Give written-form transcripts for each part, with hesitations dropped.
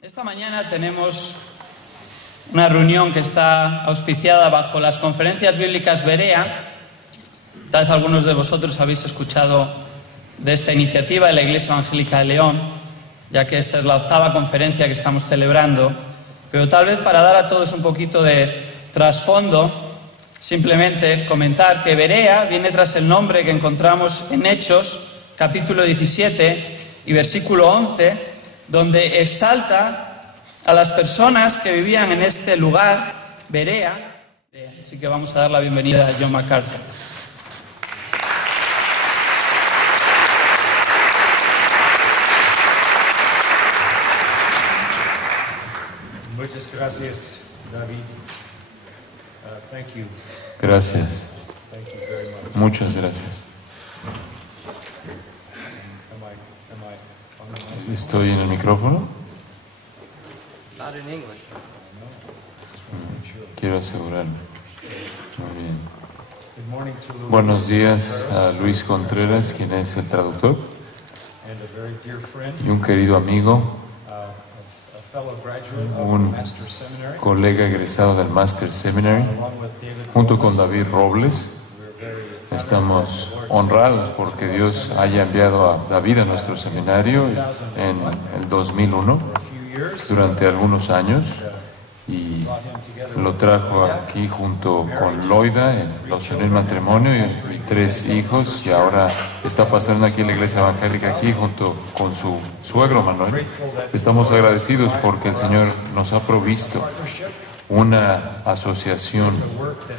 Esta mañana tenemos una reunión que está auspiciada bajo las conferencias bíblicas Berea. Tal vez algunos de vosotros habéis escuchado de esta iniciativa en la Iglesia Evangélica de León, ya que esta es la 8ª conferencia que estamos celebrando. Pero tal vez para dar a todos un poquito de trasfondo, simplemente comentar que Berea viene tras el nombre que encontramos en Hechos, capítulo 17 y versículo 11, donde exalta a las personas que vivían en este lugar, Berea. Así que vamos a dar la bienvenida a John MacArthur. Muchas gracias, David. Thank you. Gracias. Thank you very much. Muchas gracias. ¿Estoy en el micrófono? Not in English. Quiero asegurarme. Muy bien. Good morning to Luis. Buenos días a Luis Contreras, quien es el traductor, And a very dear friend, y un querido amigo, a fellow graduate of un the Master's Seminary, colega egresado del Master Seminary, along with David junto con Robles. David Robles. We're very Estamos honrados porque Dios haya enviado a David a nuestro seminario en el 2001, for a few years. durante algunos años, y Brought him together lo trajo aquí junto con Loida, los unió en matrimonio y 3 hijos, y ahora está pastoreando aquí en la iglesia evangélica aquí junto con su suegro Manuel. Estamos agradecidos porque el Señor nos ha provisto una asociación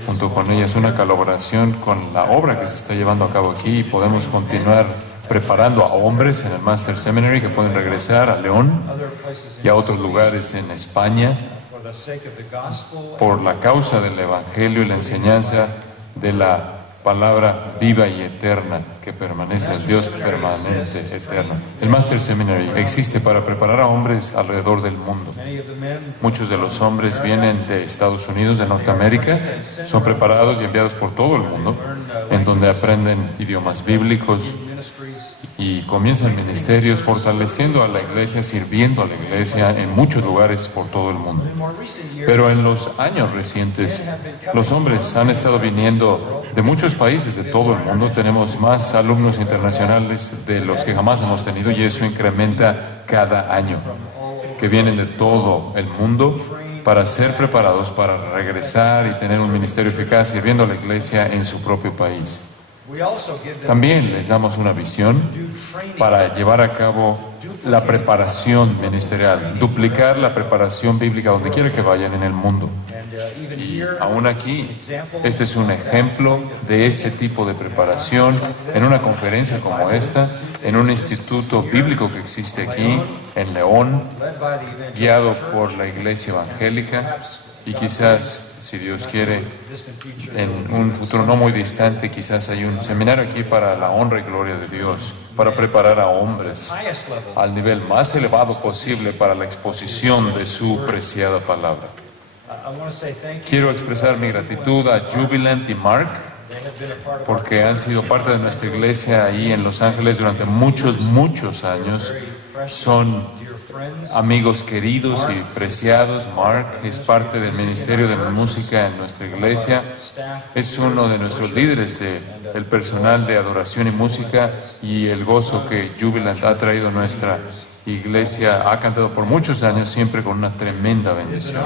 junto con ellas, una colaboración con la obra que se está llevando a cabo aquí, y podemos continuar preparando a hombres en el Master Seminary que pueden regresar a León other places y a otros lugares en España for the sake of the gospel. por la causa del Evangelio y la enseñanza de la palabra viva y eterna que permanece, el Dios permanente, eterno. El Master Seminary existe para preparar a hombres alrededor del mundo. Many of the men Muchos de los hombres vienen de Estados Unidos, de Norteamérica, son preparados y enviados por todo el mundo, en donde aprenden idiomas bíblicos ministries y comienzan ministerios fortaleciendo a la iglesia, sirviendo a la iglesia en muchos lugares por todo el mundo. in more recent years. Pero en los años recientes, los hombres han estado viniendo de muchos países de todo el mundo. Tenemos más alumnos internacionales de los que jamás hemos tenido, y eso incrementa cada año, que vienen de todo el mundo para ser preparados para regresar y tener un ministerio eficaz sirviendo a la iglesia en su propio país. We also give them También les damos una visión para llevar a cabo la preparación ministerial, duplicar la preparación bíblica donde quiera que vayan en el mundo. and even Y here aún aquí, este es un ejemplo de ese tipo de preparación en una conferencia como esta, en un instituto bíblico que existe aquí en León, led by the evangelical guiado por la iglesia evangélica, y quizás, si Dios quiere, distant future. en un futuro no muy distante, quizás hay un seminario aquí para la honra y gloria de Dios, para preparar a hombres Highest level. al nivel más elevado posible para la exposición de su preciada palabra. I want to say thank you. Quiero expresar mi gratitud a Jubilant y Mark, They have been a part of our porque han sido parte de nuestra iglesia ahí en Los Ángeles durante muchos años. Son dear friends. amigos queridos y preciados. Mark es parte del ministerio de música en nuestra iglesia. Staff. Es uno de nuestros líderes del personal de adoración y música, y el gozo que Jubilant ha traído a nuestra iglesia ha cantado por muchos años, siempre con una tremenda bendición.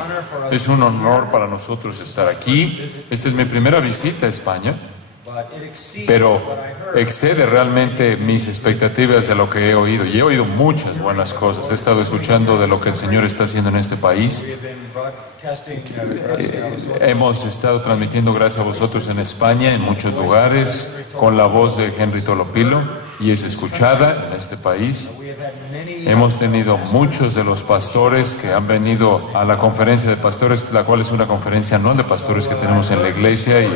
Es un honor para nosotros estar aquí. Esta es mi primera visita a España, But it exceeds pero what I heard. excede realmente mis expectativas de lo que he oído. Y he oído muchas buenas cosas. He estado escuchando de lo que el Señor está haciendo en este país. We have been broadcasting gracias a Hemos estado transmitiendo gracias a vosotros en España, en muchos lugares, con la voz de Henry Tolopilo, y es escuchada en este país. We have had many Hemos tenido muchos de los pastores que han venido a la conferencia de pastores, la cual es una conferencia anual de pastores que tenemos en la iglesia, y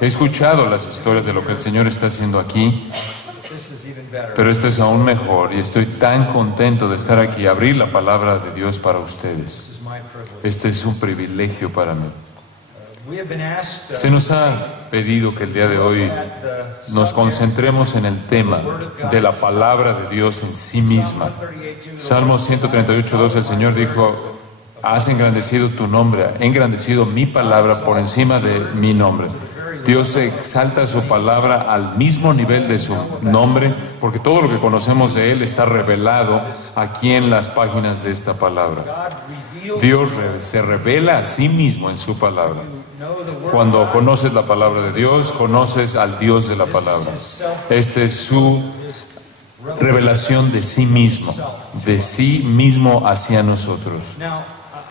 he escuchado las historias de lo que el Señor está haciendo aquí. this is even better. Pero esto es aún mejor, y estoy tan contento de estar aquí y abrir la palabra de Dios para ustedes. This is my privilege. Este es un privilegio para mí. We have been asked Se nos ha pedido que el día de hoy nos concentremos en el tema de la palabra de Dios en sí misma. Salmo 138:2, el Señor dijo: has engrandecido tu nombre, ha engrandecido mi palabra por encima de mi nombre. Dios exalta su palabra al mismo nivel de su nombre, porque todo lo que conocemos de Él está revelado aquí en las páginas de esta palabra. Dios se revela a sí mismo en su palabra. Cuando conoces la palabra de Dios, conoces al Dios de la palabra. Esta es su revelación de sí mismo hacia nosotros.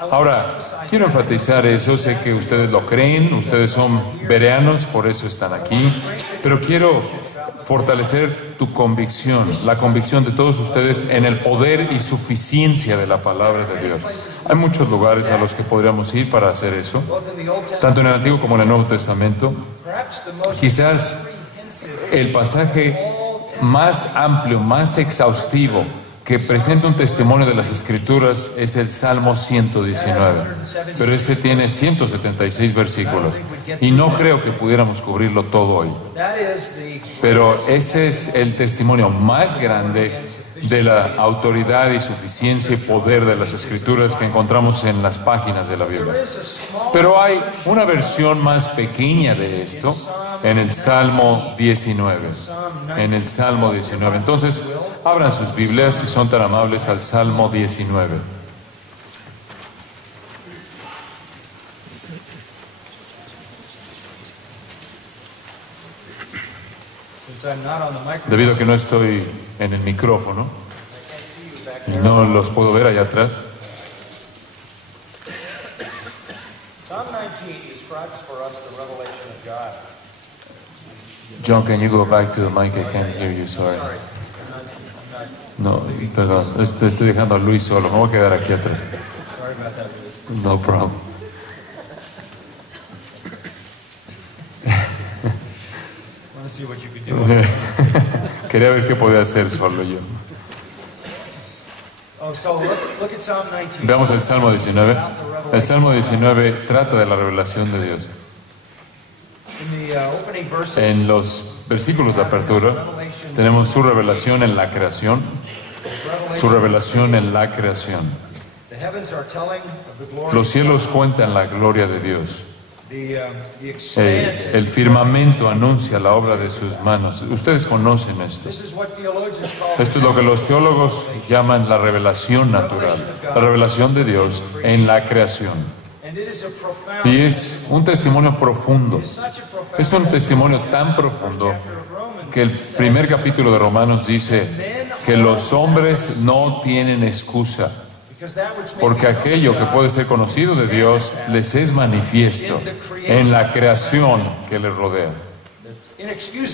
Ahora, quiero enfatizar eso, sé que ustedes lo creen, ustedes son bereanos, por eso están aquí, pero quiero fortalecer tu convicción, la convicción de todos ustedes en el poder y suficiencia de la palabra de Dios. Hay muchos lugares a los que podríamos ir para hacer eso, tanto en el Antiguo como en el Nuevo Testamento. Quizás el pasaje más amplio, más exhaustivo, que presenta un testimonio de las Escrituras es el Salmo 119, pero ese tiene 176 versículos y no creo que pudiéramos cubrirlo todo hoy. Pero ese es el testimonio más grande de la autoridad y suficiencia y poder de las Escrituras que encontramos en las páginas de la Biblia. Pero hay una versión más pequeña de esto en el Salmo 19. En el Salmo 19. Entonces, abran sus Biblias, si son tan amables, al Salmo 19. Debido a que no estoy en el micrófono y no los puedo ver allá atrás. John, can you go back to the mic? I can't hear you, sorry. No, perdón, estoy dejando a Luis solo, me voy a quedar aquí atrás. No problem. Quería ver qué podía hacer solo yo. Veamos el Salmo 19. El Salmo 19 trata de la revelación de Dios. En los versículos de apertura tenemos su revelación en la creación. Su revelación en la creación. Los cielos cuentan la gloria de Dios. El firmamento anuncia la obra de sus manos. Ustedes conocen esto. Esto es lo que los teólogos llaman la revelación natural, la revelación de Dios en la creación. Y es un testimonio profundo. Es un testimonio tan profundo que el primer capítulo de Romanos dice que los hombres no tienen excusa, porque aquello que puede ser conocido de Dios les es manifiesto en la creación que les rodea.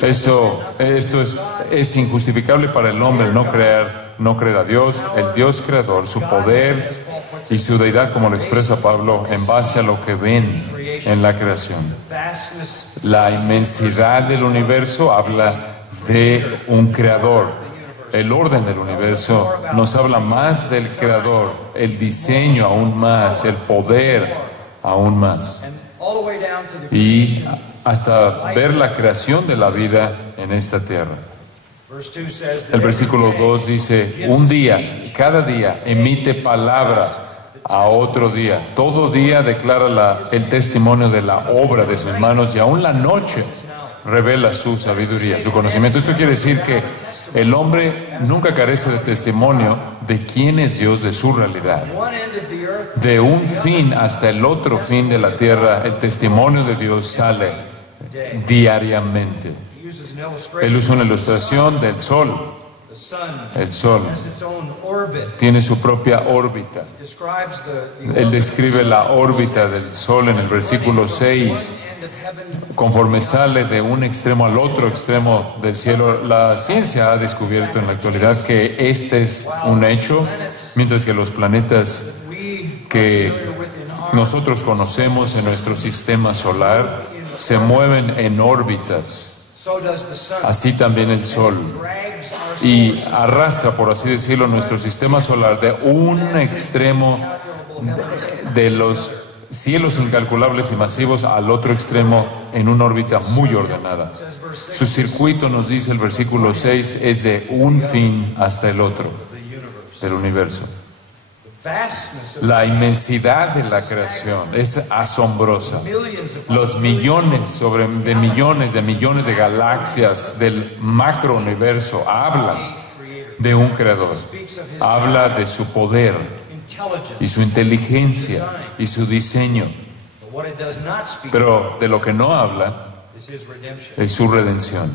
Esto es injustificable para el hombre no creer a Dios, el Dios creador, su poder y su deidad, como lo expresa Pablo, en base a lo que ven en la creación. La inmensidad del universo habla de un creador. El orden del universo nos habla más del creador, el diseño aún más, el poder aún más. Y hasta ver la creación de la vida en esta tierra. El versículo 2 dice: un día, cada día, emite palabra a otro día. Todo día declara el testimonio de la obra de sus manos, y aún la noche revela su sabiduría, su conocimiento. Esto quiere decir que el hombre nunca carece de testimonio de quién es Dios, de su realidad. De un fin hasta el otro fin de la tierra, el testimonio de Dios sale diariamente. Él usa una ilustración del sol. El sol tiene su propia órbita. Él describe la órbita del sol en el versículo 6. Conforme sale de un extremo al otro extremo del cielo, la ciencia ha descubierto en la actualidad que este es un hecho, mientras que los planetas que nosotros conocemos en nuestro sistema solar se mueven en órbitas. Así también el Sol, y arrastra, por así decirlo, nuestro sistema solar de un extremo de los cielos incalculables y masivos al otro extremo en una órbita muy ordenada. Su circuito, nos dice el versículo 6, es de un fin hasta el otro del universo. La inmensidad de la creación es asombrosa. Los millones de millones de galaxias del macrouniverso hablan de un creador. Habla de su poder y su inteligencia y su diseño. Pero de lo que no habla es su redención,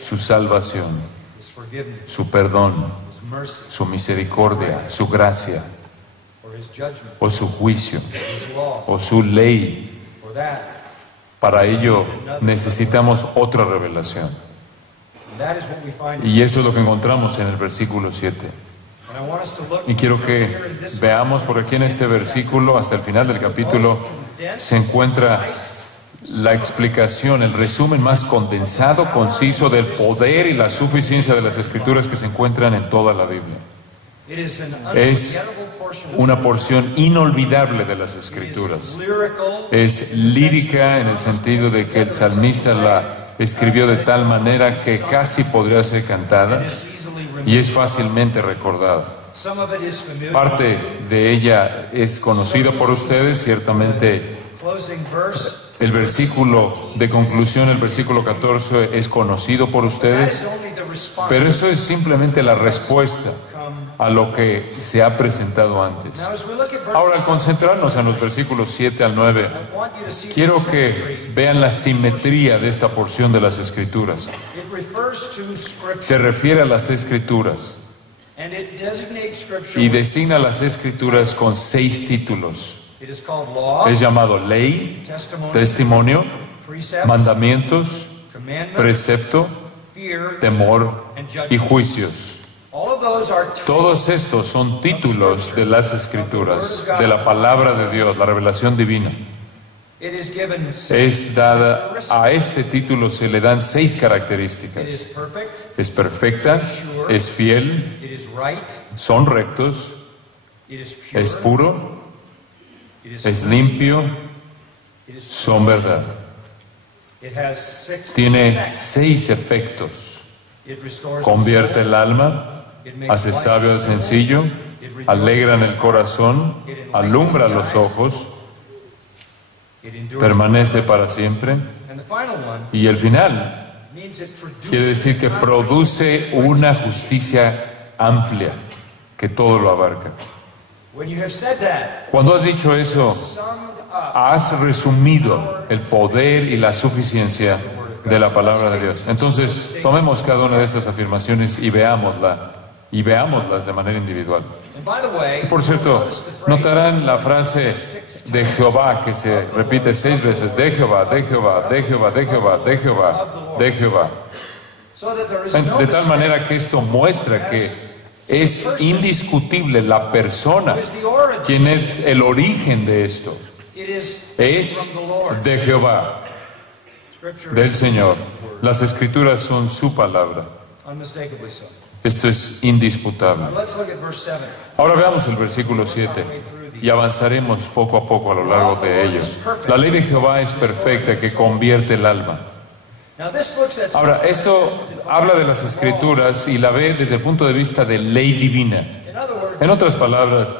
su salvación, su perdón, su misericordia, su gracia, o su juicio, o su ley. Para ello necesitamos otra revelación. Y eso es lo que encontramos en el versículo 7. Y quiero que veamos, por aquí en este versículo, hasta el final del capítulo, se encuentra la explicación, el resumen más condensado, conciso del poder y la suficiencia de las Escrituras que se encuentran en toda la Biblia. Es una porción inolvidable de las Escrituras. Es lírica en el sentido de que el salmista la escribió de tal manera que casi podría ser cantada y es fácilmente recordada. Parte de ella es conocida por ustedes, ciertamente. El versículo de conclusión, el versículo 14, es conocido por ustedes, pero eso es simplemente la respuesta a lo que se ha presentado antes. Ahora, al concentrarnos en los versículos 7 al 9, quiero que vean la simetría de esta porción de las Escrituras. Se refiere a las Escrituras y designa las Escrituras con 6 títulos. Es llamado ley, testimonio, mandamientos, precepto, temor y juicios. Todos estos son títulos de las Escrituras, de la palabra de Dios, la revelación divina. Es dada, a este título se le dan 6 características. Es perfecta, es fiel, son rectos, es puro, es limpio, son verdad. Tiene 6 efectos. Convierte el alma, hace sabio al sencillo, alegra en el corazón, alumbra los ojos, permanece para siempre. Y el final quiere decir que produce una justicia amplia que todo lo abarca. Cuando has dicho eso, has resumido el poder y la suficiencia de la palabra de Dios. Entonces, tomemos cada una de estas afirmaciones y veámoslas de manera individual. Y por cierto, notarán la frase de Jehová que se repite 6 veces: de Jehová, de Jehová, de Jehová, de Jehová, de Jehová, de Jehová. De tal manera que esto muestra que es indiscutible la persona, quien es el origen de esto. Es de Jehová, del Señor. Las Escrituras son su palabra. Esto es indisputable. Ahora veamos el versículo 7 y avanzaremos poco a poco a lo largo de ellos. La ley de Jehová es perfecta, que convierte el alma. Ahora, esto habla de las Escrituras y la ve desde el punto de vista de ley divina. En otras palabras,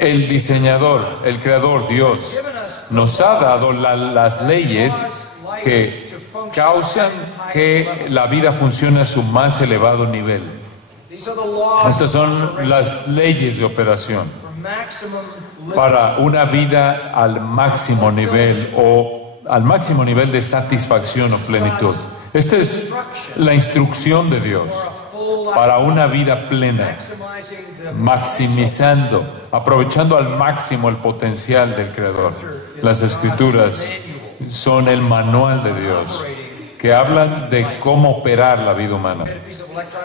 el diseñador, el creador, Dios, nos ha dado las leyes que causan que la vida funcione a su más elevado nivel. Estas son las leyes de operación para una vida al máximo nivel o al máximo nivel de satisfacción o plenitud. Esta es la instrucción de Dios para una vida plena, maximizando, aprovechando al máximo el potencial del Creador. Las Escrituras son el manual de Dios que hablan de cómo operar la vida humana.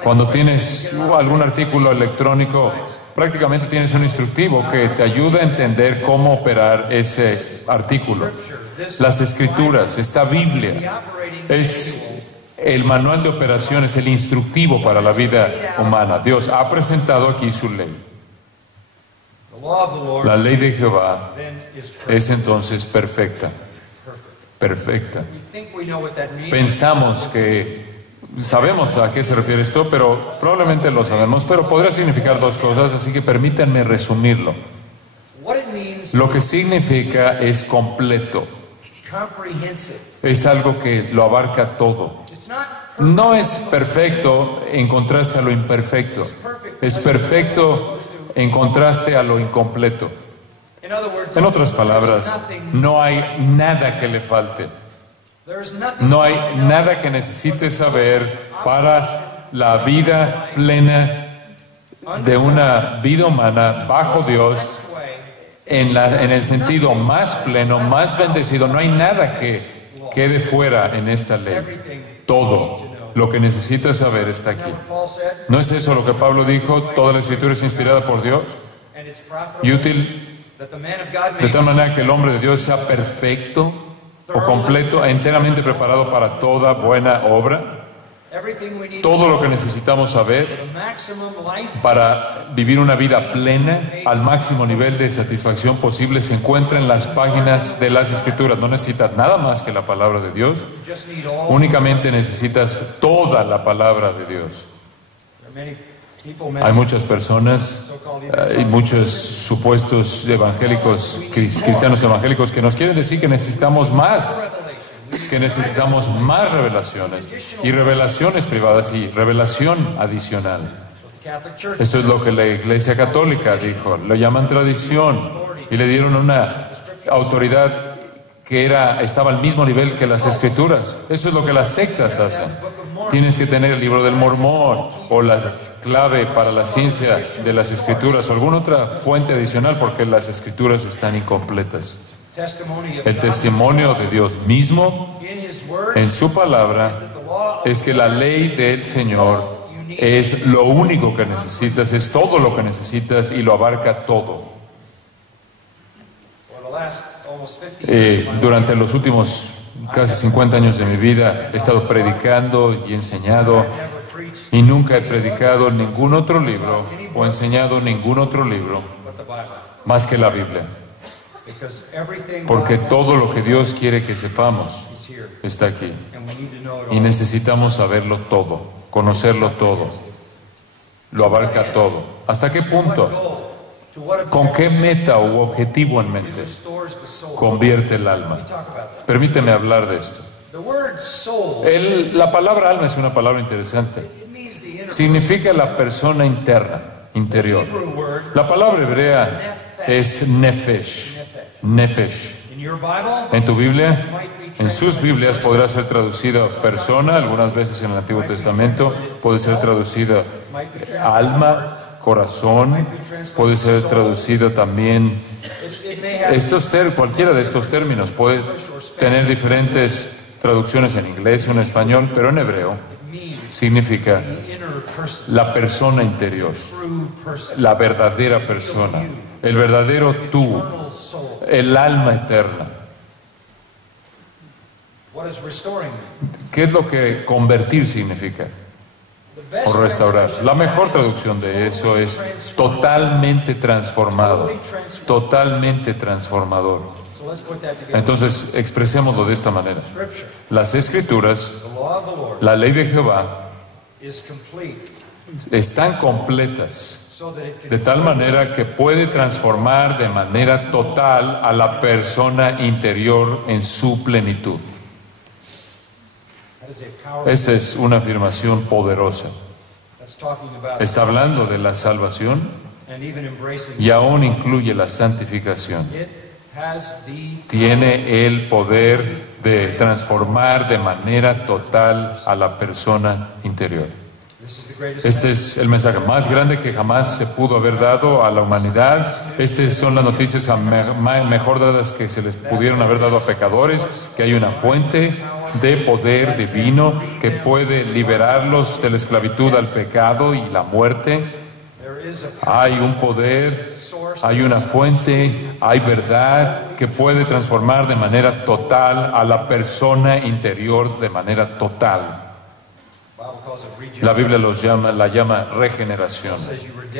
Cuando tienes algún artículo electrónico, prácticamente tienes un instructivo que te ayuda a entender cómo operar ese artículo. Las Escrituras, esta Biblia, es el manual de operación, es el instructivo para la vida humana. Dios ha presentado aquí su ley. The law of the Lord La ley de Jehová then is perfect. es entonces perfecta. Perfecta. We think we know what that means. Pensamos que sabemos a qué se refiere esto, pero probablemente lo sabemos, pero podría significar dos cosas, así que permítanme resumirlo. What it means, Lo que significa es completo, comprehensive. es algo que lo abarca todo. It's not No es perfecto en contraste a lo imperfecto, es perfecto en contraste a lo incompleto. in other words, En otras palabras, there's nothing, no hay nada que le falte, there's nothing no hay nada que necesite saber para la vida plena de una vida humana bajo Dios, this way en el sentido más pleno, más bendecido. No hay nada que quede fuera en esta ley. Todo lo que necesitas saber está aquí. Paul said, ¿No es eso lo que Pablo dijo? Toda la escritura es inspirada por Dios and it's y profitable útil that the man of God de may tal manera que el hombre de Dios sea perfecto o completo, enteramente preparado para toda buena obra. everything we need Todo lo que necesitamos saber the maximum life para vivir una vida plena al máximo nivel de satisfacción posible se encuentra en las páginas de las Escrituras. No necesitas nada más que la palabra de Dios, you just need all. únicamente necesitas toda la palabra de Dios. There are many people, Hay muchas personas, hay muchos supuestos evangélicos, cristianos evangélicos que nos quieren decir que necesitamos más revelaciones y revelaciones privadas y revelación adicional. the Catholic Church Eso es lo que la Iglesia Católica dijo. Lo llaman tradición y le dieron una autoridad que estaba al mismo nivel que las Escrituras. Eso es lo que las sectas hacen. Tienes que tener el libro del Mormón o la clave para la ciencia de las Escrituras o alguna otra fuente adicional porque las Escrituras están incompletas. testimony of El God testimonio de Dios mismo in His Word en su palabra the law es que la ley del Señor es lo único que necesitas, es todo lo que necesitas y lo abarca todo. for the last almost 50 years of my Durante los últimos casi 50 años de mi vida he estado predicando y enseñado life, never preached y nunca he predicado ningún otro libro o enseñado ningún otro libro but the Bible, más que la Biblia, because everything porque God todo lo que Dios quiere que sepamos is here, está aquí and we need to know it y all. necesitamos saberlo todo, conocerlo todo, lo abarca todo. ¿Hasta qué punto? Goal, to what ¿Con qué meta u objetivo en mente restores the soul. convierte el alma? Talk about that. Permíteme hablar de esto. The word soul, La palabra alma es una palabra interesante. it means the inner. Significa la persona interna, interior. Hebrew word La palabra hebrea es nefesh. Nefesh. in your Bible En tu Biblia, en sus Biblias podrá ser traducida persona, algunas veces en el Antiguo Testamento puede ser traducida alma, corazón, puede ser traducida también. it may have Cualquiera de estos términos puede tener diferentes traducciones en inglés o en español, pero en hebreo means significa the inner person, la persona interior, true person, la verdadera persona, el verdadero tú, eternal soul. el alma eterna. What is restoring me? ¿Qué es lo que convertir significa? The best O restaurar. translation La mejor traducción de eso es totalmente transformado, totalmente transformador. So let's put that together. Entonces, expresémoslo de esta manera. Scripture, Las Escrituras, the law of the Lord, la ley de Jehová, is complete, están completas so that it can de tal manera que puede transformar de manera total a la persona interior en su plenitud. that is a power Esa es una afirmación poderosa. that's talking about Está hablando de la salvación and even embracing. y aún incluye la santificación. It has the Tiene el poder de transformar de manera total a la persona interior. this is the greatest Este es el mensaje más grande que jamás se pudo haber dado a la humanidad. Estas son las noticias mejor dadas que se les pudieron haber dado a pecadores, que hay una fuente de poder divino que puede liberarlos de la esclavitud al pecado y la muerte. there is a Hay un poder, source. hay una fuente, hay verdad que puede transformar de manera total a la persona interior de manera total. Bible La Biblia la llama regeneración.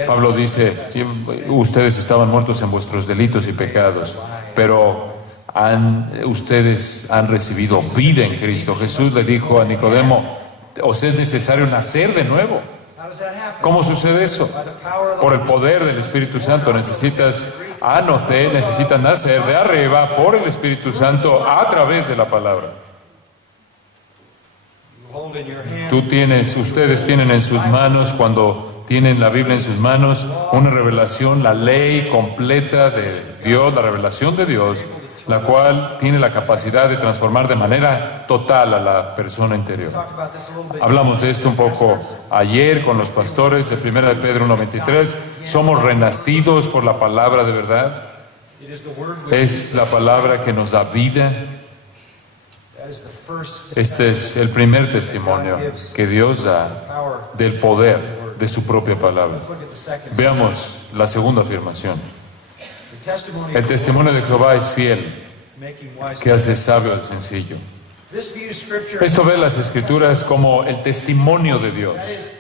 Pablo dice, ustedes estaban muertos en vuestros delitos y pecados, pero ustedes han recibido vida en Cristo. Jesús le dijo a Nicodemo, os es necesario nacer de nuevo. ¿Cómo sucede eso? Por el poder del Espíritu Santo. Necesitas nacer de arriba por el Espíritu Santo a través de la palabra. Ustedes tienen en sus manos, cuando tienen la Biblia en sus manos, una revelación, la ley completa de Dios, la revelación de Dios, la cual tiene la capacidad de transformar de manera total a la persona interior. Hablamos de esto un poco ayer con los pastores de 1 de Pedro 1:23. Somos renacidos por la palabra de verdad. Es la palabra que nos da vida. Este es el primer testimonio que Dios da del poder de su propia palabra. Veamos la segunda afirmación. El testimonio de Jehová es fiel, que hace sabio al sencillo. Esto ve las Escrituras como el testimonio de Dios.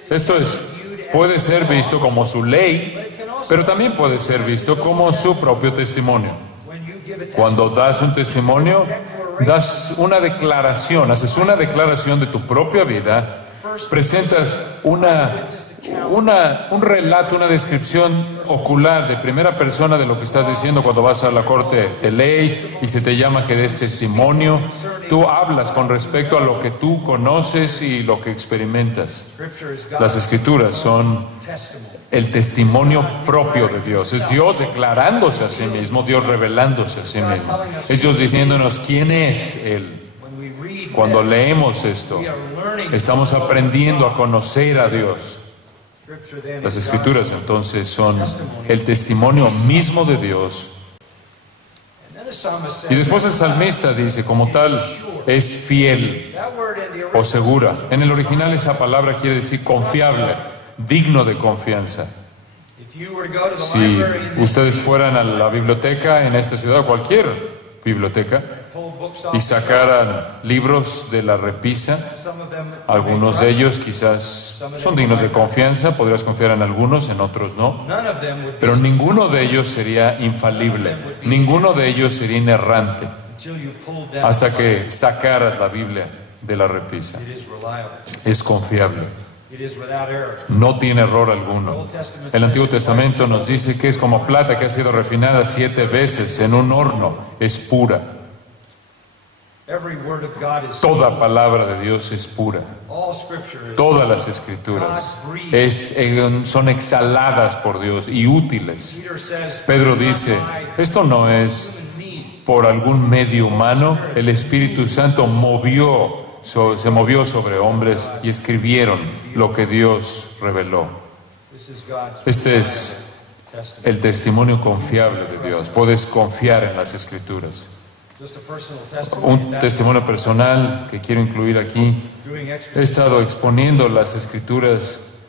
Esto puede ser visto como su ley, pero también puede ser visto como su propio testimonio. Cuando das un testimonio, das una declaración, haces una declaración de tu propia vida, presentas un relato, una descripción ocular de primera persona de lo que estás diciendo cuando vas a la corte de ley y se te llama que des testimonio. Tú hablas con respecto a lo que tú conoces y lo que experimentas. Las Escrituras son el testimonio propio de Dios. Es Dios declarándose a sí mismo, Dios revelándose a sí mismo. Es Dios diciéndonos quién es Él. Cuando leemos esto, estamos aprendiendo a conocer a Dios. Las Escrituras entonces son el testimonio mismo de Dios. Y después el salmista dice, como tal, es fiel o segura. En el original esa palabra quiere decir confiable, digno de confianza. Si ustedes fueran a la biblioteca en esta ciudad, cualquier biblioteca, y sacaran libros de la repisa, algunos de ellos quizás son dignos de confianza, podrías confiar en algunos, en otros no, pero ninguno de ellos sería infalible, ninguno de ellos sería inerrante, hasta que sacaras la Biblia de la repisa. Es confiable, no tiene error alguno. El Antiguo Testamento nos dice que es como plata que ha sido refinada 7 veces en un horno, es pura. Toda palabra de Dios es pura. Todas las Escrituras son exhaladas por Dios y útiles. Pedro dice, esto no es por algún medio humano. El Espíritu Santo se movió sobre hombres y escribieron lo que Dios reveló. Este es el testimonio confiable de Dios. Puedes confiar en las Escrituras. Un testimonio personal que quiero incluir aquí. He estado exponiendo las Escrituras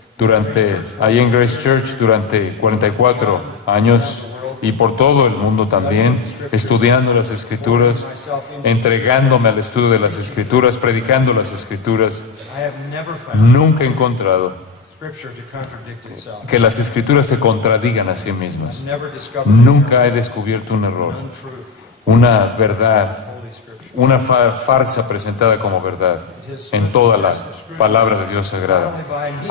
ahí en Grace Church durante 44 años y por todo el mundo también, estudiando las Escrituras, entregándome al estudio de las Escrituras, predicando las Escrituras. Nunca he encontrado que las Escrituras se contradigan a sí mismas. Nunca he descubierto un error, una verdad, una farsa presentada como verdad en toda la palabra de Dios sagrada.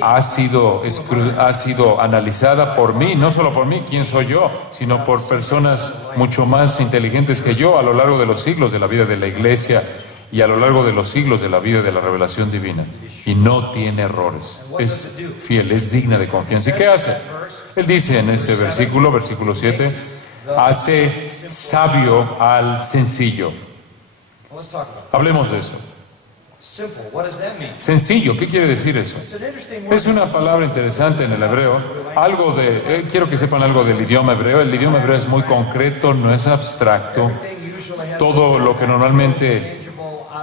Ha sido analizada por mí, no solo por mí, quién soy yo, sino por personas mucho más inteligentes que yo a lo largo de los siglos de la vida de la Iglesia y a lo largo de los siglos de la vida de la revelación divina. Y no tiene errores. Es fiel, es digna de confianza. ¿Y qué hace? Él dice en ese versículo 7, hace sabio al sencillo. Hablemos de eso. Sencillo, ¿qué quiere decir eso? Es una palabra interesante en el hebreo. Quiero que sepan algo del idioma hebreo. El idioma hebreo es muy concreto, no es abstracto. Todo lo que normalmente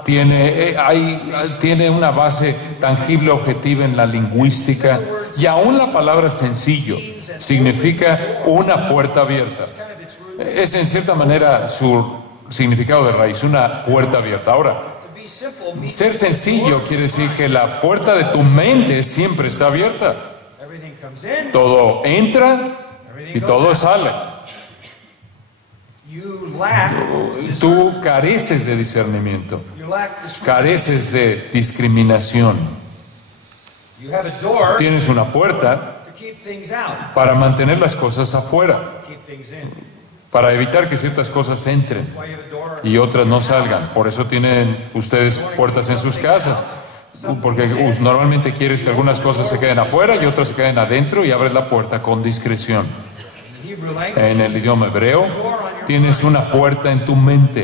tiene una base tangible, objetiva en la lingüística. Y aún la palabra sencillo significa una puerta abierta. Es en cierta manera su significado de raíz, una puerta abierta. Ahora, be simple means Ser sencillo quiere decir que la puerta de tu mente siempre está abierta. everything comes in, Todo entra y todo sale. you lack Tú careces de discernimiento, you lack discrimination. careces de discriminación. You have a door Tienes una puerta to keep things out, para mantener las cosas afuera, keep things in. para evitar que ciertas cosas entren Why you have a door? y otras no salgan. Por eso tienen ustedes puertas en sus casas, porque normalmente quieres que algunas cosas se queden afuera y otras se queden adentro, y abres la puerta con discreción. In Hebrew language, En el idioma hebreo tienes una puerta en tu mente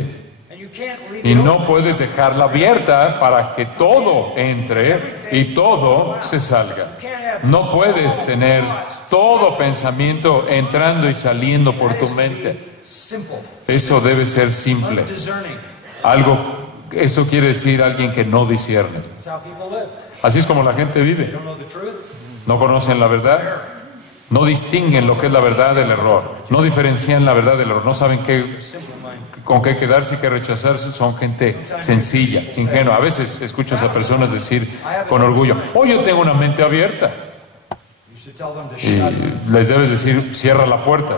and you can't leave y it no open. puedes dejarla abierta para que todo entre y todo se salga. No puedes tener todo pensamiento entrando y saliendo por tu mente. Simple, Eso debe ser simple. undiscerning. Eso quiere decir alguien que no discierne. That's how people live. Así es como la gente They vive. don't know the truth. No conocen la verdad, no distinguen lo que es la verdad del error, no diferencian la verdad del error, no saben Simple mind. con qué quedarse y qué rechazarse. Son gente sencilla, ingenua. A veces escuchas a personas decir con orgullo: oh, yo tengo una mente abierta. You should tell them to Y shut. les debes decir: cierra la puerta,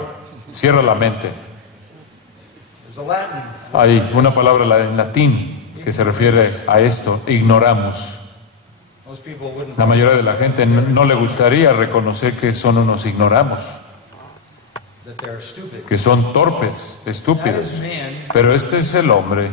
cierra la mente. There's a Latin. Hay una palabra en latín que se refiere a esto: ignoramos. Most people wouldn't. La mayoría de la gente no le gustaría reconocer que son unos ignoramos, That they're stupid. que son torpes, That is estúpidos. man Pero este es el hombre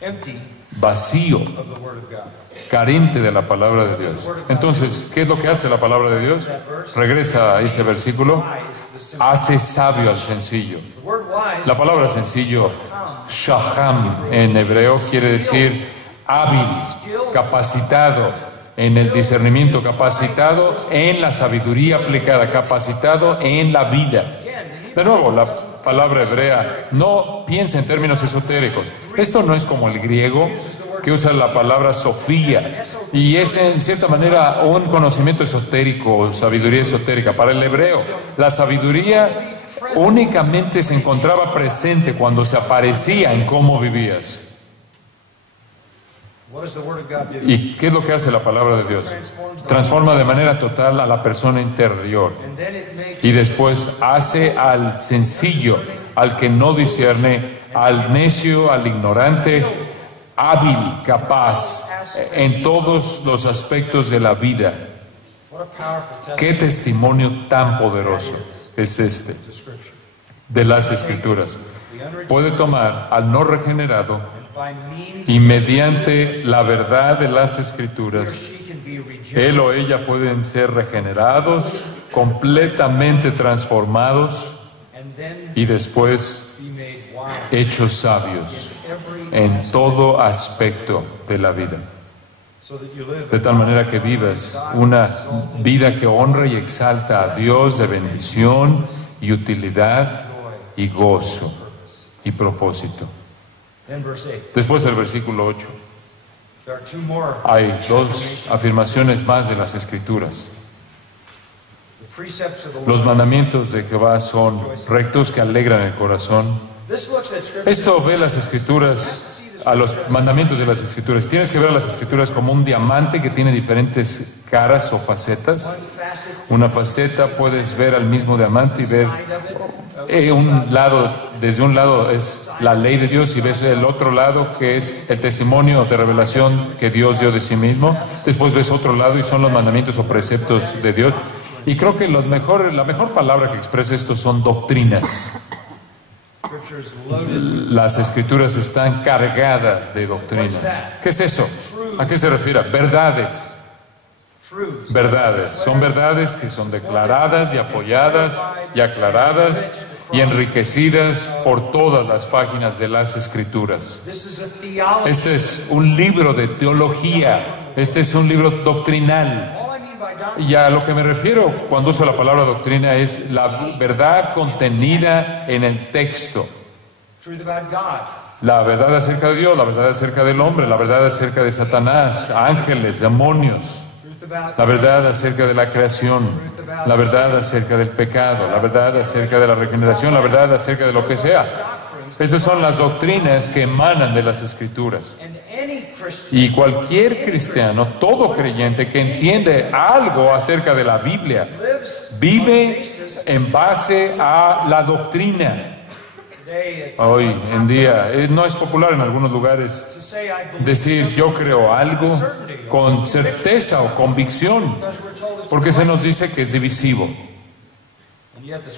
empty vacío, of the Word of God. carente de la palabra de Dios. Entonces, ¿qué es lo que hace la palabra de Dios? Regresa a ese versículo: Wise, the simple. hace sabio al sencillo. The word wise La palabra sencillo, shaham en hebreo, quiere decir hábil, capacitado en el discernimiento, capacitado en la sabiduría aplicada, capacitado en la vida. De nuevo, la palabra hebrea no piensa en términos esotéricos. Esto no es como el griego, que usa la palabra sofía, y es en cierta manera un conocimiento esotérico o sabiduría esotérica. Para el hebreo, la sabiduría únicamente se encontraba presente cuando se aparecía en cómo vivías. What does the Word of God do? ¿Y qué es lo que hace la palabra de Dios? Transforma de manera total a la persona interior. And then it makes Y después hace al sencillo, al que no discierne, al necio, al ignorante, hábil, capaz en todos los aspectos de la vida. what a powerful Qué testimonio tan poderoso es este to Scripture. de las Escrituras. The unregenerate, Puede tomar al no regenerado by means y mediante la verdad de las Escrituras, she can be regenerated. él o ella pueden ser regenerados, completamente transformados And then y después be made wise. hechos sabios Every en todo aspecto de la vida. so that you live De tal manera que vivas una vida que honra y exalta a Dios, de bendición y utilidad y gozo y propósito. Then verse 8. Después el versículo 8. There are two more. Hay dos afirmaciones más de las Escrituras. The precepts of the Los Lord. mandamientos de Jehová son rectos, que alegran el corazón. This looks at Scripture. Esto ve las Escrituras, a los mandamientos de las Escrituras. Tienes que ver a las Escrituras como un diamante que tiene diferentes caras o facetas. One facet Una faceta puedes ver al mismo diamante y ver un lado, desde un lado es la ley de Dios y ves el otro lado que es el testimonio de revelación que Dios dio de sí mismo. Después ves otro lado y son los mandamientos o preceptos de Dios. Y creo que la mejor palabra que expresa esto son doctrinas. Scripture is loaded. Las Escrituras están cargadas de doctrinas. ¿Qué es eso? ¿A qué se refiere? Verdades. Truths. Verdades. Son verdades que son declaradas y apoyadas y aclaradas y enriquecidas por todas las páginas de las Escrituras. This is a theology. Este es un libro de teología. Este es un libro doctrinal. All I mean by doctrine Y a lo que me refiero cuando uso la palabra doctrina es la verdad contenida en el texto. truth about God. La verdad acerca de Dios, la verdad acerca del hombre, la verdad acerca de Satanás, ángeles, demonios, Truth about la verdad acerca de la creación, la verdad acerca del pecado, la verdad acerca de la regeneración, la verdad acerca de lo que sea. Esas son las doctrinas que emanan de las Escrituras. and any Y cualquier cristiano, todo creyente que entiende algo acerca de la Biblia, vive en base a la doctrina. Hoy en día no es popular en algunos lugares decir yo creo algo con certeza o convicción, porque se nos dice que es divisivo.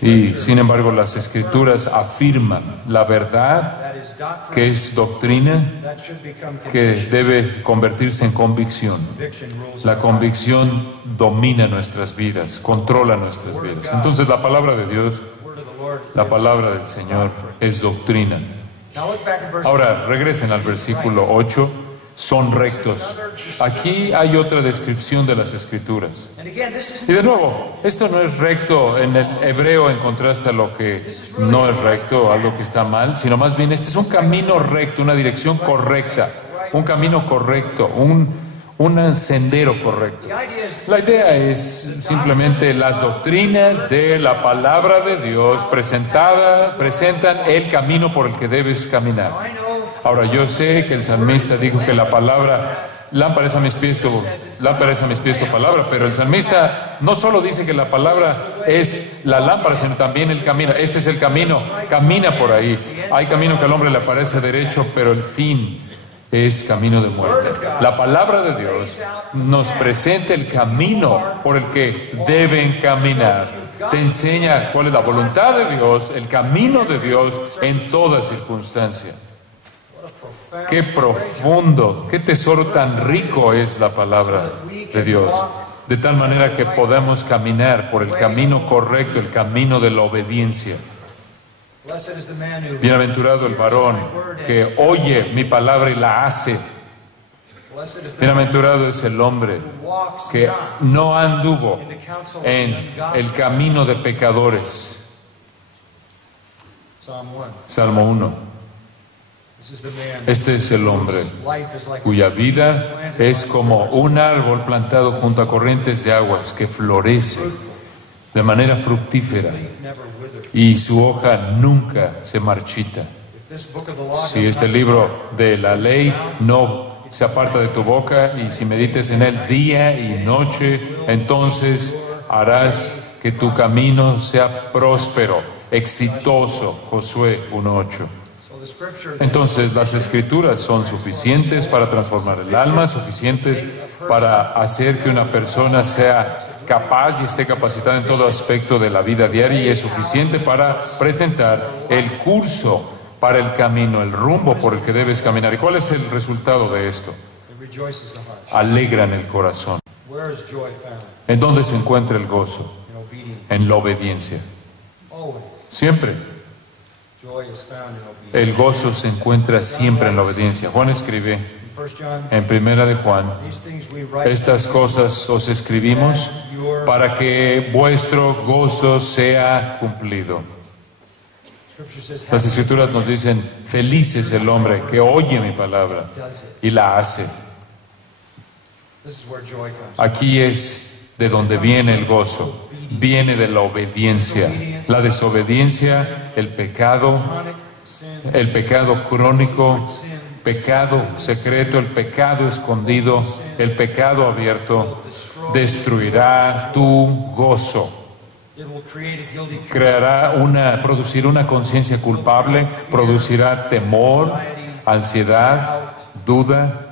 Y sin embargo las Escrituras afirman la verdad, que es doctrina, que debe convertirse en convicción. La convicción domina nuestras vidas, controla nuestras vidas. Entonces la palabra de Dios, la palabra del Señor, es doctrina. Ahora regresen al versículo 8. Son rectos. Aquí hay otra descripción de las Escrituras. Y de nuevo, esto no es recto en el hebreo en contraste a lo que no es recto, algo que está mal, sino más bien este es un camino recto, una dirección correcta, un camino correcto, un sendero correcto. La idea es simplemente las doctrinas de la palabra de Dios presentan el camino por el que debes caminar. Ahora, yo sé que el salmista dijo que la palabra, lámpara es a mis pies tu palabra, pero el salmista no solo dice que la palabra es la lámpara, sino también el camino. Este es el camino, camina por ahí. Hay camino que al hombre le parece derecho, pero el fin es camino de muerte. La palabra de Dios nos presenta el camino por el que deben caminar. Te enseña cuál es la voluntad de Dios, el camino de Dios en toda circunstancia. Qué profundo, qué tesoro tan rico es la palabra de Dios, de tal manera que podamos caminar por el camino correcto, el camino de la obediencia. Bienaventurado el varón que oye mi palabra y la hace. Bienaventurado es el hombre que no anduvo en el camino de pecadores. Salmo 1. Este es el hombre cuya vida es como un árbol plantado junto a corrientes de aguas que florece de manera fructífera y su hoja nunca se marchita. Si este libro de la ley no se aparta de tu boca y si medites en él día y noche, entonces harás que tu camino sea próspero, exitoso. Josué 1:8. Entonces las Escrituras son suficientes para transformar el alma, suficientes para hacer que una persona sea capaz y esté capacitada en todo aspecto de la vida diaria, y es suficiente para presentar el curso para el camino, el rumbo por el que debes caminar. ¿Y cuál es el resultado de esto? Alegran el corazón. ¿En dónde se encuentra el gozo? En la obediencia. Siempre. El gozo se encuentra siempre en la obediencia. Juan escribe en Primera de Juan: estas cosas os escribimos para que vuestro gozo sea cumplido. Las Escrituras nos dicen: feliz es el hombre que oye mi palabra y la hace. Aquí es de donde viene el gozo. Viene de la obediencia. La desobediencia, el pecado crónico, pecado secreto, el pecado escondido, el pecado abierto, destruirá tu gozo. Producirá una conciencia culpable, producirá temor, ansiedad, duda.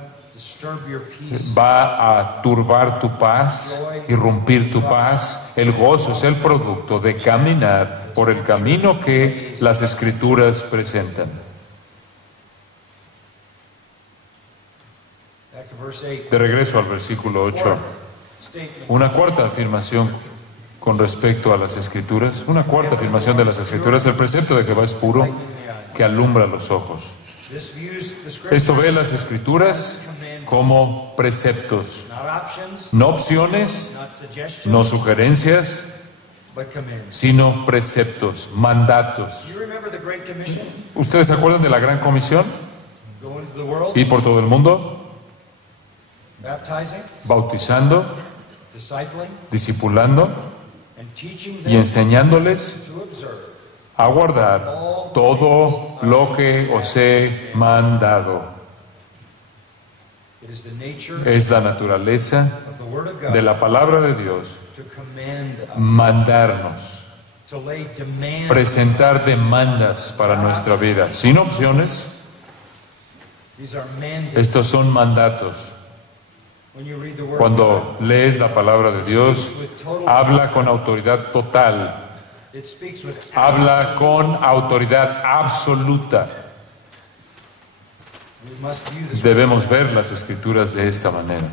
Va a turbar tu paz, irrumpir tu paz. El gozo es el producto de caminar por el camino que las Escrituras presentan. De regreso al versículo 8, una cuarta afirmación con respecto a las Escrituras, una cuarta afirmación de las Escrituras: el precepto de Jehová es puro, que alumbra los ojos. Esto ve las Escrituras como preceptos, no opciones, no sugerencias, sino preceptos, mandatos. ¿Ustedes se acuerdan de la Gran Comisión? Ir por todo el mundo, bautizando, discipulando y enseñándoles a guardar todo lo que os he mandado. It is the nature Es la naturaleza of the Word of de God la palabra de Dios to command us, mandarnos, to lay demand. presentar demandas para nuestra vida, sin opciones. These are mandates. Estos son mandatos. When you read the Word of Cuando lees la palabra de Dios, habla con autoridad total, God, it speaks with habla con autoridad absoluta. We must view this. Debemos ver las escrituras de esta manera.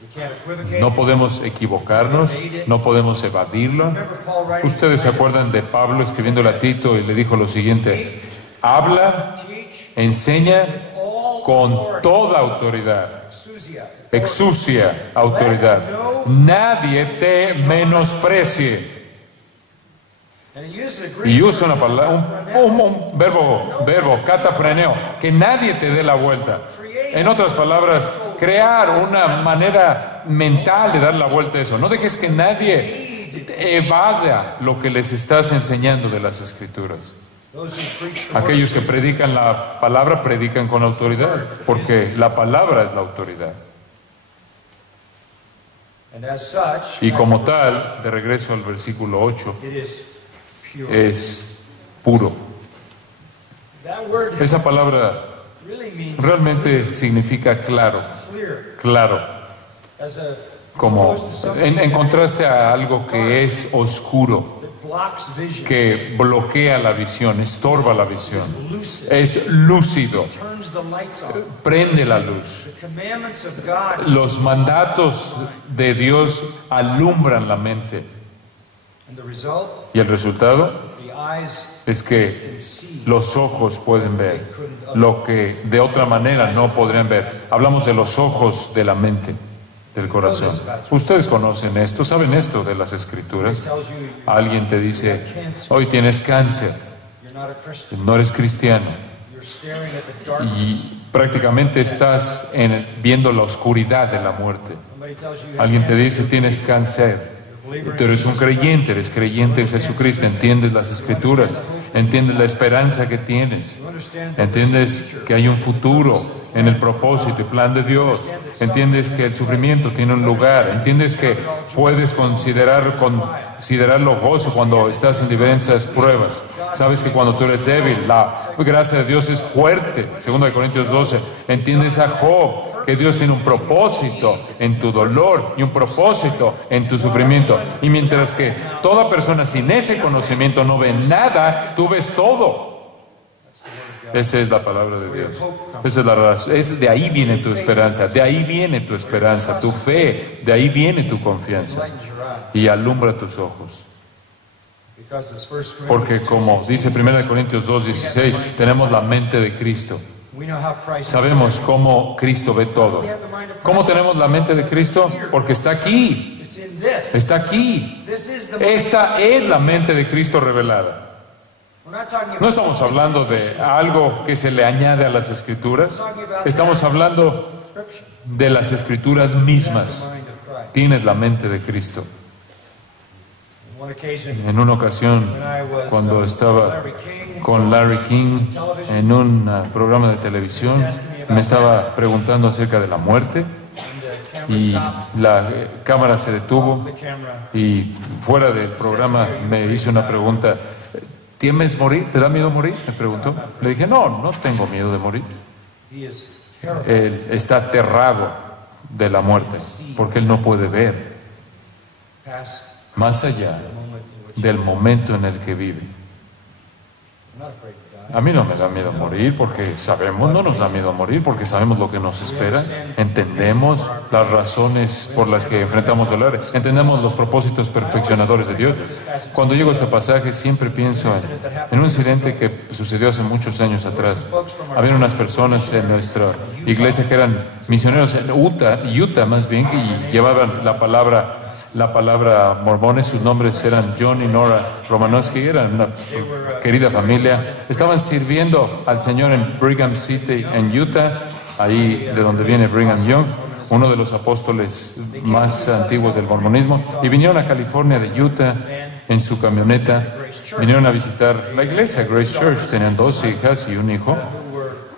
We can't equivocate. No podemos equivocarnos, no podemos evadirlo. Remember Paul writing Ustedes se to acuerdan de Pablo escribiéndole a Tito y le dijo lo siguiente: habla, teach enseña with all con authority. toda autoridad, Exousia. exucia autoridad. Nadie te menosprecie. And he uses a Greek Y usa una word, palabra, un verbo, catafreneo, que nadie te dé la vuelta. En otras palabras, crear una manera mental de dar la vuelta a eso. No dejes que nadie evada lo que les estás enseñando de las Escrituras. those who preach the word. Aquellos que predican la palabra predican con autoridad, porque la palabra es la autoridad. And as such, Y como tal, de regreso al versículo 8, it is pure. es puro. That word Esa palabra really means realmente significa claro, clear. claro, As a como opposed to something en contraste a algo que es oscuro, that blocks vision, que bloquea la visión, estorba la visión, lucid, es lúcido, turns the lights on. prende la luz. The commandments of God, Los mandatos de Dios alumbran la mente and the result, y el resultado the eyes es que can see. los ojos pueden ver lo que de otra manera no podrían ver. Hablamos de los ojos de la mente, del corazón. Ustedes conocen esto, saben esto de las Escrituras. Tells you Alguien te dice, hoy tienes cáncer, you're not a Christian. no eres cristiano You're staring at the darkness. y prácticamente estás viendo la oscuridad de la muerte. Somebody tells you you have Alguien te cancer. dice, tienes cáncer. Tú eres un creyente, eres creyente en Jesucristo, entiendes las Escrituras, entiendes la esperanza que tienes, You understand that entiendes que hay un futuro en el propósito y plan de Dios, entiendes que el sufrimiento tiene un lugar, entiendes que puedes considerarlo gozo cuando estás en diversas pruebas. Sabes que cuando tú eres débil, la gracia de Dios es fuerte. 2 Corintios 12, entiendes a Job, que Dios tiene un propósito en tu dolor y un propósito en tu sufrimiento. Y mientras que toda persona sin ese conocimiento no ve nada, tú ves todo. Esa es la palabra de Dios. Esa es la razón. De ahí viene tu esperanza, de ahí viene tu esperanza, tu fe, de ahí viene tu confianza. Y alumbra tus ojos. because this first Porque Corinthians como 2:16, dice 1 Corintios 2:16, tenemos la mente de Cristo. we know how Christ Sabemos cómo Cristo ve todo. ¿Cómo tenemos la mente de Cristo? Porque está aquí, it's in this. está aquí. This is the Esta es la mente de Cristo revelada. We're not talking about No estamos hablando de algo que se le añade a las Escrituras. Estamos hablando Scripture. de las Escrituras mismas. Mind of Christ. Tienes la mente de Cristo. On one occasion, En una ocasión, when I was cuando estaba Larry King, con Larry King en un programa de televisión, me estaba preguntando acerca de la muerte and the camera y stopped la cámara se detuvo the camera. y fuera del programa me hizo una pregunta. ¿Temes morir? ¿Te da miedo morir? Me preguntó. Le dije, no tengo miedo de morir. He is terrified. Él está aterrado de la muerte porque él no puede ver Past más allá the moment in which del momento en el que vive. I'm not afraid to die. A mí no me da miedo morir porque sabemos, no nos da miedo morir porque sabemos lo que nos espera, entendemos las razones por las que enfrentamos dolor, entendemos los propósitos perfeccionadores de Dios. Cuando llego a este pasaje siempre pienso en un incidente que sucedió hace muchos años atrás. Había unas personas en nuestra iglesia que eran misioneros en Utah más bien, y llevaban la palabra mormones. Sus nombres eran John y Nora Romanowski, eran una querida familia. Estaban sirviendo al Señor en Brigham City, en Utah, ahí de donde viene Brigham Young, uno de los apóstoles más antiguos del mormonismo, y vinieron a California de Utah en su camioneta. Vinieron a visitar la iglesia Grace Church, tenían 2 hijas y un hijo,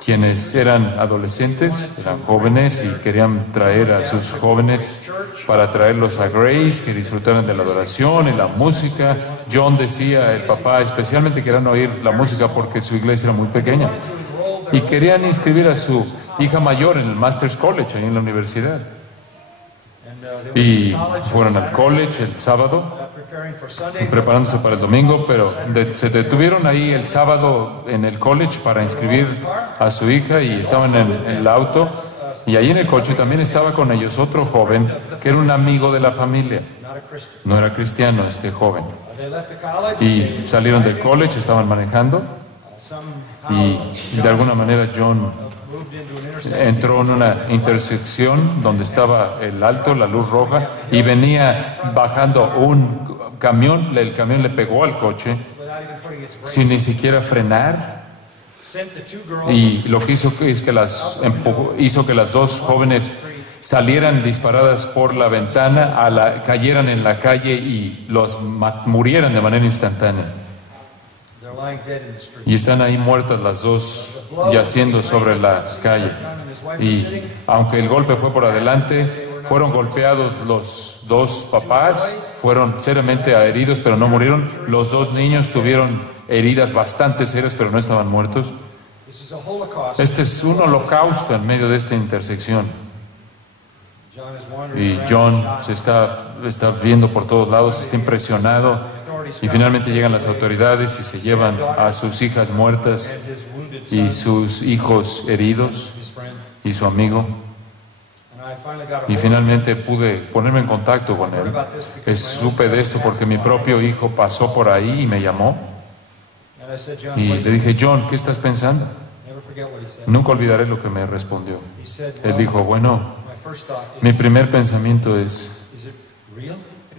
quienes eran adolescentes, eran jóvenes y querían traer a sus jóvenes para traerlos a Grace, que disfrutaran de la adoración y la música. John decía, el papá especialmente querían oír la música porque su iglesia era muy pequeña. Y querían inscribir a su hija mayor en el Master's College, ahí en la universidad. Y fueron al college el sábado, preparándose para el domingo, pero se detuvieron ahí el sábado en el college para inscribir a su hija y estaban en el auto. Y ahí en el coche también estaba con ellos otro joven que era un amigo de la familia. No era cristiano este joven. Y salieron del college, estaban manejando y de alguna manera John entró en una intersección donde estaba el alto, la luz roja, y venía bajando un camión. El camión le pegó al coche sin ni siquiera frenar. Y lo que hizo es que hizo que las dos jóvenes salieran disparadas por la ventana, cayeran en la calle y murieran de manera instantánea. Y están ahí muertas las dos, yaciendo sobre la calle. Y aunque el golpe fue por adelante, fueron golpeados los dos papás, fueron seriamente heridos, pero no murieron. Los dos niños tuvieron heridas bastante serias, pero no estaban muertos. Este es un holocausto en medio de esta intersección. Y John se está viendo por todos lados, está impresionado. Y finalmente llegan las autoridades y se llevan a sus hijas muertas y sus hijos heridos y su amigo. Y finalmente pude ponerme en contacto con él. Supe de esto porque mi propio hijo pasó por ahí y me llamó. Y le dije, John, ¿qué estás pensando? Nunca olvidaré lo que me respondió. Él dijo, bueno, mi primer pensamiento es,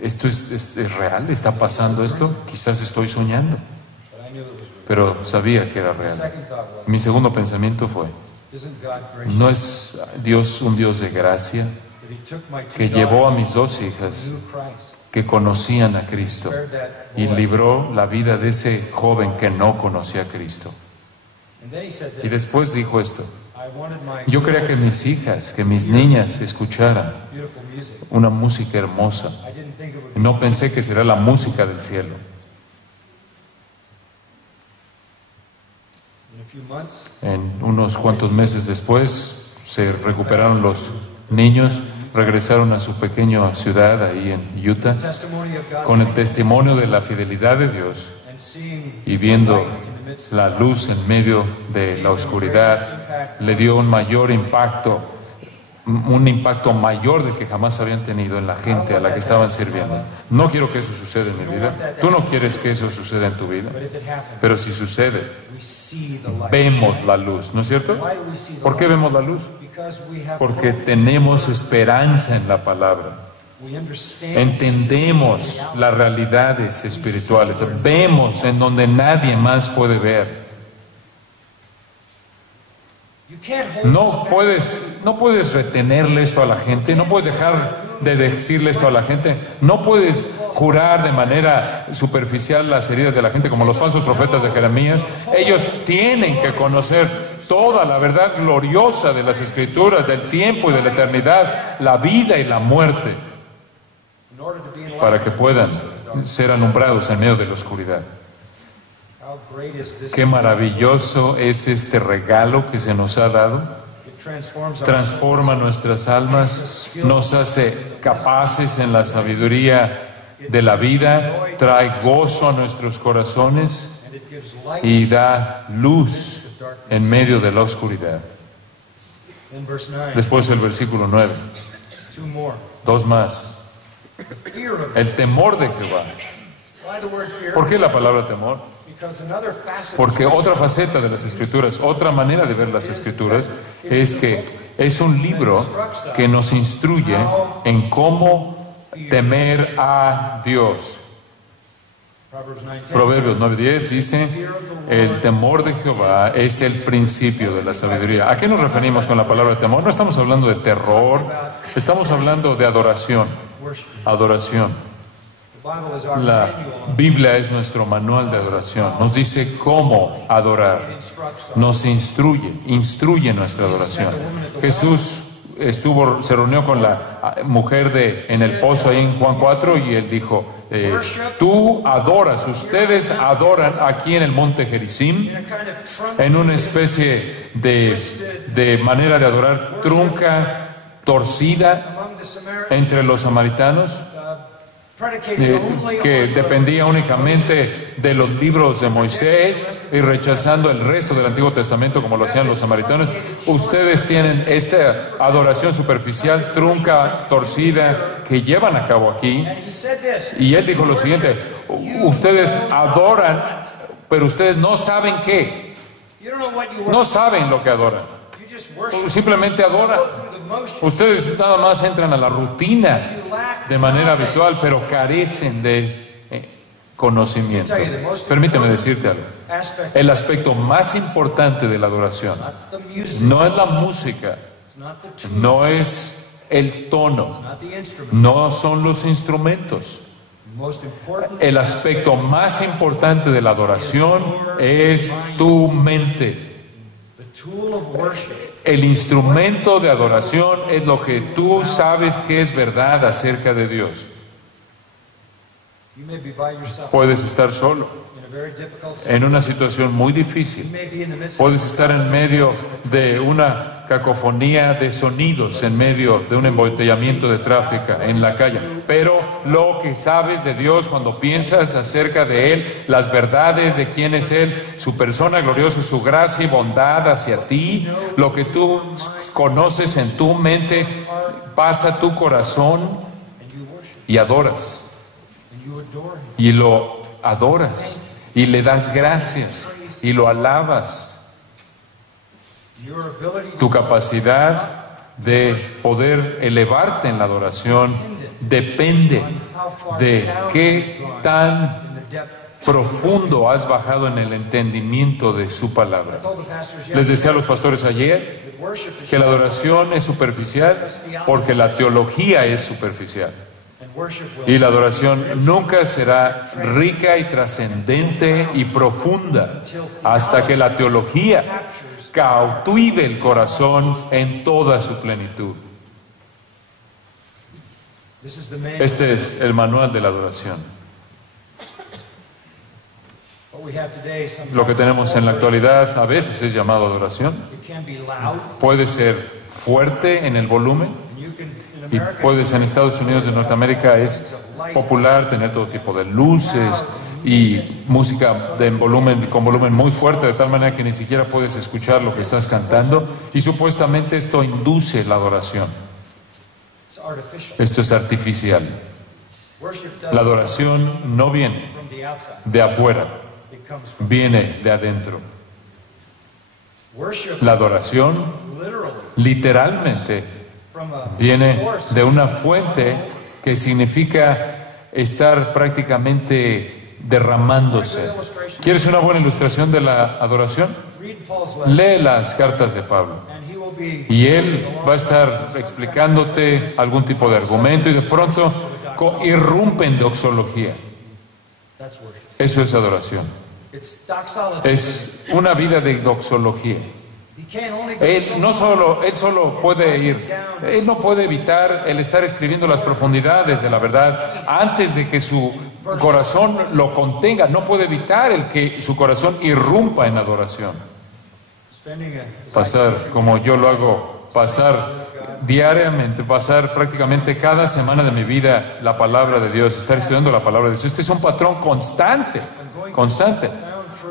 ¿esto es real? ¿Está pasando esto? Quizás estoy soñando. Pero sabía que era real. Mi segundo pensamiento fue, ¿no es Dios un Dios de gracia que llevó a mis dos hijas que conocían a Cristo y libró la vida de ese joven que no conocía a Cristo? Y después dijo esto, yo quería que mis hijas, que mis niñas escucharan una música hermosa. No pensé que será la música del cielo. En unos cuantos meses después se recuperaron los niños, regresaron a su pequeña ciudad ahí en Utah con el testimonio de la fidelidad de Dios y viendo la luz en medio de la oscuridad. Le dio un mayor impacto, un impacto mayor del que jamás habían tenido en la gente a la que estaban sirviendo. No quiero que eso suceda en mi vida. Tú no quieres que eso suceda en tu vida. Pero si sucede, vemos la luz, ¿no es cierto? ¿Por qué vemos la luz? Porque tenemos esperanza en la palabra. Entendemos las realidades espirituales. Vemos en donde nadie más puede ver. No puedes retenerle esto a la gente, no puedes dejar de decirle esto a la gente, no puedes jurar de manera superficial las heridas de la gente como los falsos profetas de Jeremías. Ellos tienen que conocer toda la verdad gloriosa de las Escrituras, del tiempo y de la eternidad, la vida y la muerte, para que puedan ser alumbrados en medio de la oscuridad. Qué maravilloso es este regalo que se nos ha dado. Transforma nuestras almas, nos hace capaces en la sabiduría de la vida, trae gozo a nuestros corazones y da luz en medio de la oscuridad. Después el versículo 9. Dos más. El temor de Jehová. ¿Por qué la palabra temor? Porque otra faceta de las Escrituras, otra manera de ver las Escrituras, es que es un libro que nos instruye en cómo temer a Dios. Proverbios 9:10 dice, el temor de Jehová es el principio de la sabiduría. ¿A qué nos referimos con la palabra temor? No estamos hablando de terror, estamos hablando de adoración. Adoración. Bible is our La manual on Biblia es nuestro manual de adoración. Nos dice cómo adorar. it instructs us. Nos instruye nuestra adoración. Jesús se reunió con la mujer en el pozo ahí en Juan 4 y él dijo, tú adoras, ustedes adoran aquí en el monte Gerizim, In a kind of trunk en una especie de manera de adorar trunca, torcida among the Samaritans, entre los samaritanos, predicated only que on the dependía únicamente de los libros de Moisés y rechazando el resto del Antiguo Testamento como lo hacían los samaritanos. Ustedes tienen esta adoración superficial, trunca, torcida, que llevan a cabo aquí. And he said this, Y él dijo lo siguiente, ustedes adoran, pero ustedes no saben qué, you don't know what you no worship, saben lo que adoran, you just worship. simplemente adoran. Go through the motion. Ustedes nada más entran a la rutina de manera habitual, pero carecen de conocimiento. Permíteme decirte algo. Aspect, El aspecto más importante de la adoración not the music, no es la música, it's not the tune, no es el tono, not the instrument. no son los instrumentos. The most important El aspecto más importante de la adoración es tu mente. the tool of worship. El instrumento de adoración es lo que tú sabes que es verdad acerca de Dios. You may be by yourself Puedes estar solo in a very difficult situation. en una situación muy You difícil. may be in the midst of Puedes estar en medio de una cacofonía de sonidos, en medio de un embotellamiento de tráfico en la calle. Pero lo que sabes de Dios cuando piensas acerca de Él, las verdades de quién es Él, su persona gloriosa, su gracia y bondad hacia ti, lo que tú conoces en tu mente, pasa a tu corazón and you worship y adoras. and you adore him. Y lo adoras y le das gracias y lo alabas. Your ability Tu capacidad de poder elevarte en la adoración depende de qué tan in the depth. profundo has bajado en el entendimiento de su palabra. I told the pastors Les yesterday decía a los pastores ayer that worship is que la adoración es superficial porque la teología es superficial. and worship will Y la adoración nunca será rica y trascendente y profunda hasta que la teología cautive el corazón en toda su plenitud. This is the manual. Este es el manual de la adoración. What we have today sometimes Lo que tenemos en la actualidad a veces es llamado adoración. it can be loud Puede ser fuerte en el volumen and you can in y America puedes en Estados Unidos de Norteamérica es popular tener todo tipo de luces y música con volumen muy fuerte de tal manera que ni siquiera puedes escuchar lo que estás cantando y supuestamente esto induce la adoración. it's artificial. Esto es artificial. Worship La doesn't adoración no viene from the outside. de afuera, It comes from viene de adentro. worship La adoración literally literalmente from a viene source. de una fuente que significa estar prácticamente derramándose. ¿Quieres una buena ilustración de la adoración? Read Paul's letter Lee las cartas de Pablo and he will be y él va a estar explicándote algún tipo de argumento y de pronto irrumpe en doxología. that's worship. Eso es adoración. It's doxology. Es una vida de doxología. He can't only go Él so solo puede él no puede evitar el estar escribiendo las profundidades de la verdad antes de que su corazón lo contenga. No puede evitar el que su corazón irrumpa en adoración. spending a Pasar, como yo lo hago, pasar diariamente, pasar prácticamente cada semana de mi vida la palabra de Dios, estar estudiando la palabra de Dios. Este es un patrón constante.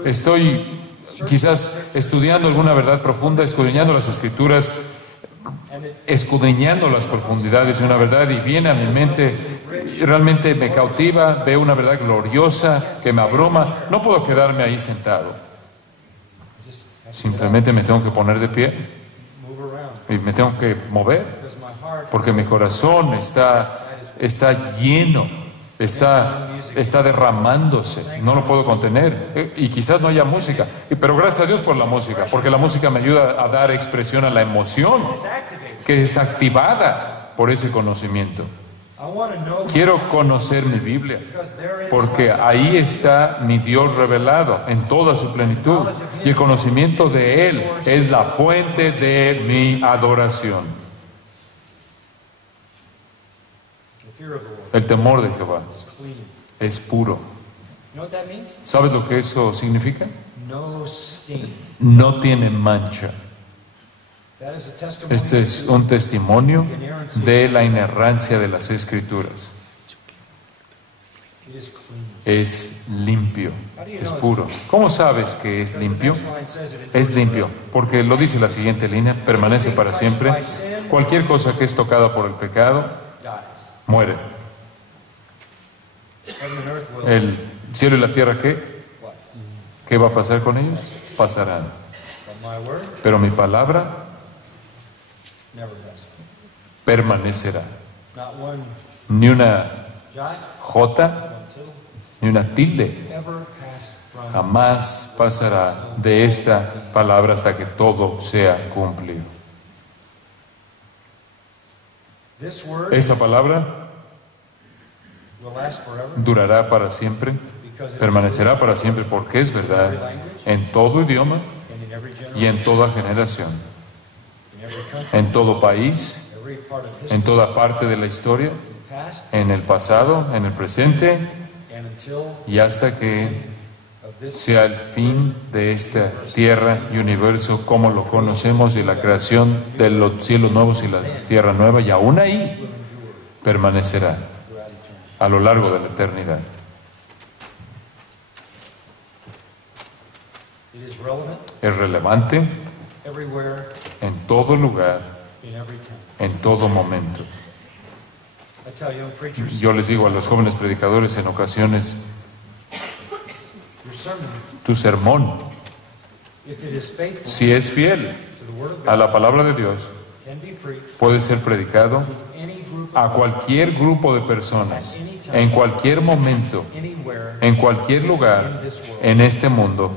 Estoy quizás estudiando alguna verdad profunda, escudriñando las escrituras, escudriñando las profundidades de una verdad y viene a mi mente, y realmente me cautiva, veo una verdad gloriosa que me abruma. No puedo quedarme ahí sentado. Simplemente me tengo que poner de pie move around y me tengo que mover because my heart porque mi corazón está lleno, está derramándose, no lo puedo contener. Y quizás no haya música, pero gracias a Dios por la música, porque la música me ayuda a dar expresión a la emoción is activated. que es activada por ese conocimiento. I want to know Quiero conocer mi Biblia, because therein is porque ahí está mi Dios revelado en toda su plenitud, y el conocimiento de Él es la fuente de mi adoración. the fear of the Lord El temor de Jehová is clean. es puro. You know what that means? ¿Sabes lo que eso significa? No stain. No tiene mancha. That is a testimony Este es to un testimonio the inerrancy. de la inerrancia de las Escrituras. It is clean. Es limpio, es puro. ¿Cómo sabes que es limpio? Next line says it. Es limpio, porque lo dice la siguiente línea, permanece para siempre. Cualquier cosa que es tocada por el pecado, Dies. muere. Heaven and earth will. El cielo y la tierra, ¿qué? What? ¿Qué va a pasar con ellos? Pasarán. But my word Pero mi palabra never does. permanecerá. Not one Ni una jot, jota, one tittle, ni una tilde ever pass from. jamás pasará de esta palabra hasta que todo sea cumplido. This word Esta palabra will last forever durará para siempre, because it is permanecerá para siempre porque es verdad en todo idioma true and in every y generation, en toda generación, in every country, en todo país, every part of en history, toda parte de la historia, in the past, en el pasado, en el presente and until y hasta que of this sea el fin de esta tierra y universo como lo conocemos y la creación de los cielos nuevos y la tierra nueva, y aún ahí permanecerá throughout eternity. a lo largo de la eternidad. It is relevant Es relevante everywhere, en todo lugar, in every time. en todo momento. I tell young preachers, Yo les digo a los jóvenes predicadores en ocasiones, your sermon, tu sermón, if it is faithful si es fiel to the Word of a God, la palabra de Dios, can be preached puede ser predicado to any group, a cualquier grupo de personas, en cualquier momento, anywhere en cualquier lugar, in this world. en este mundo.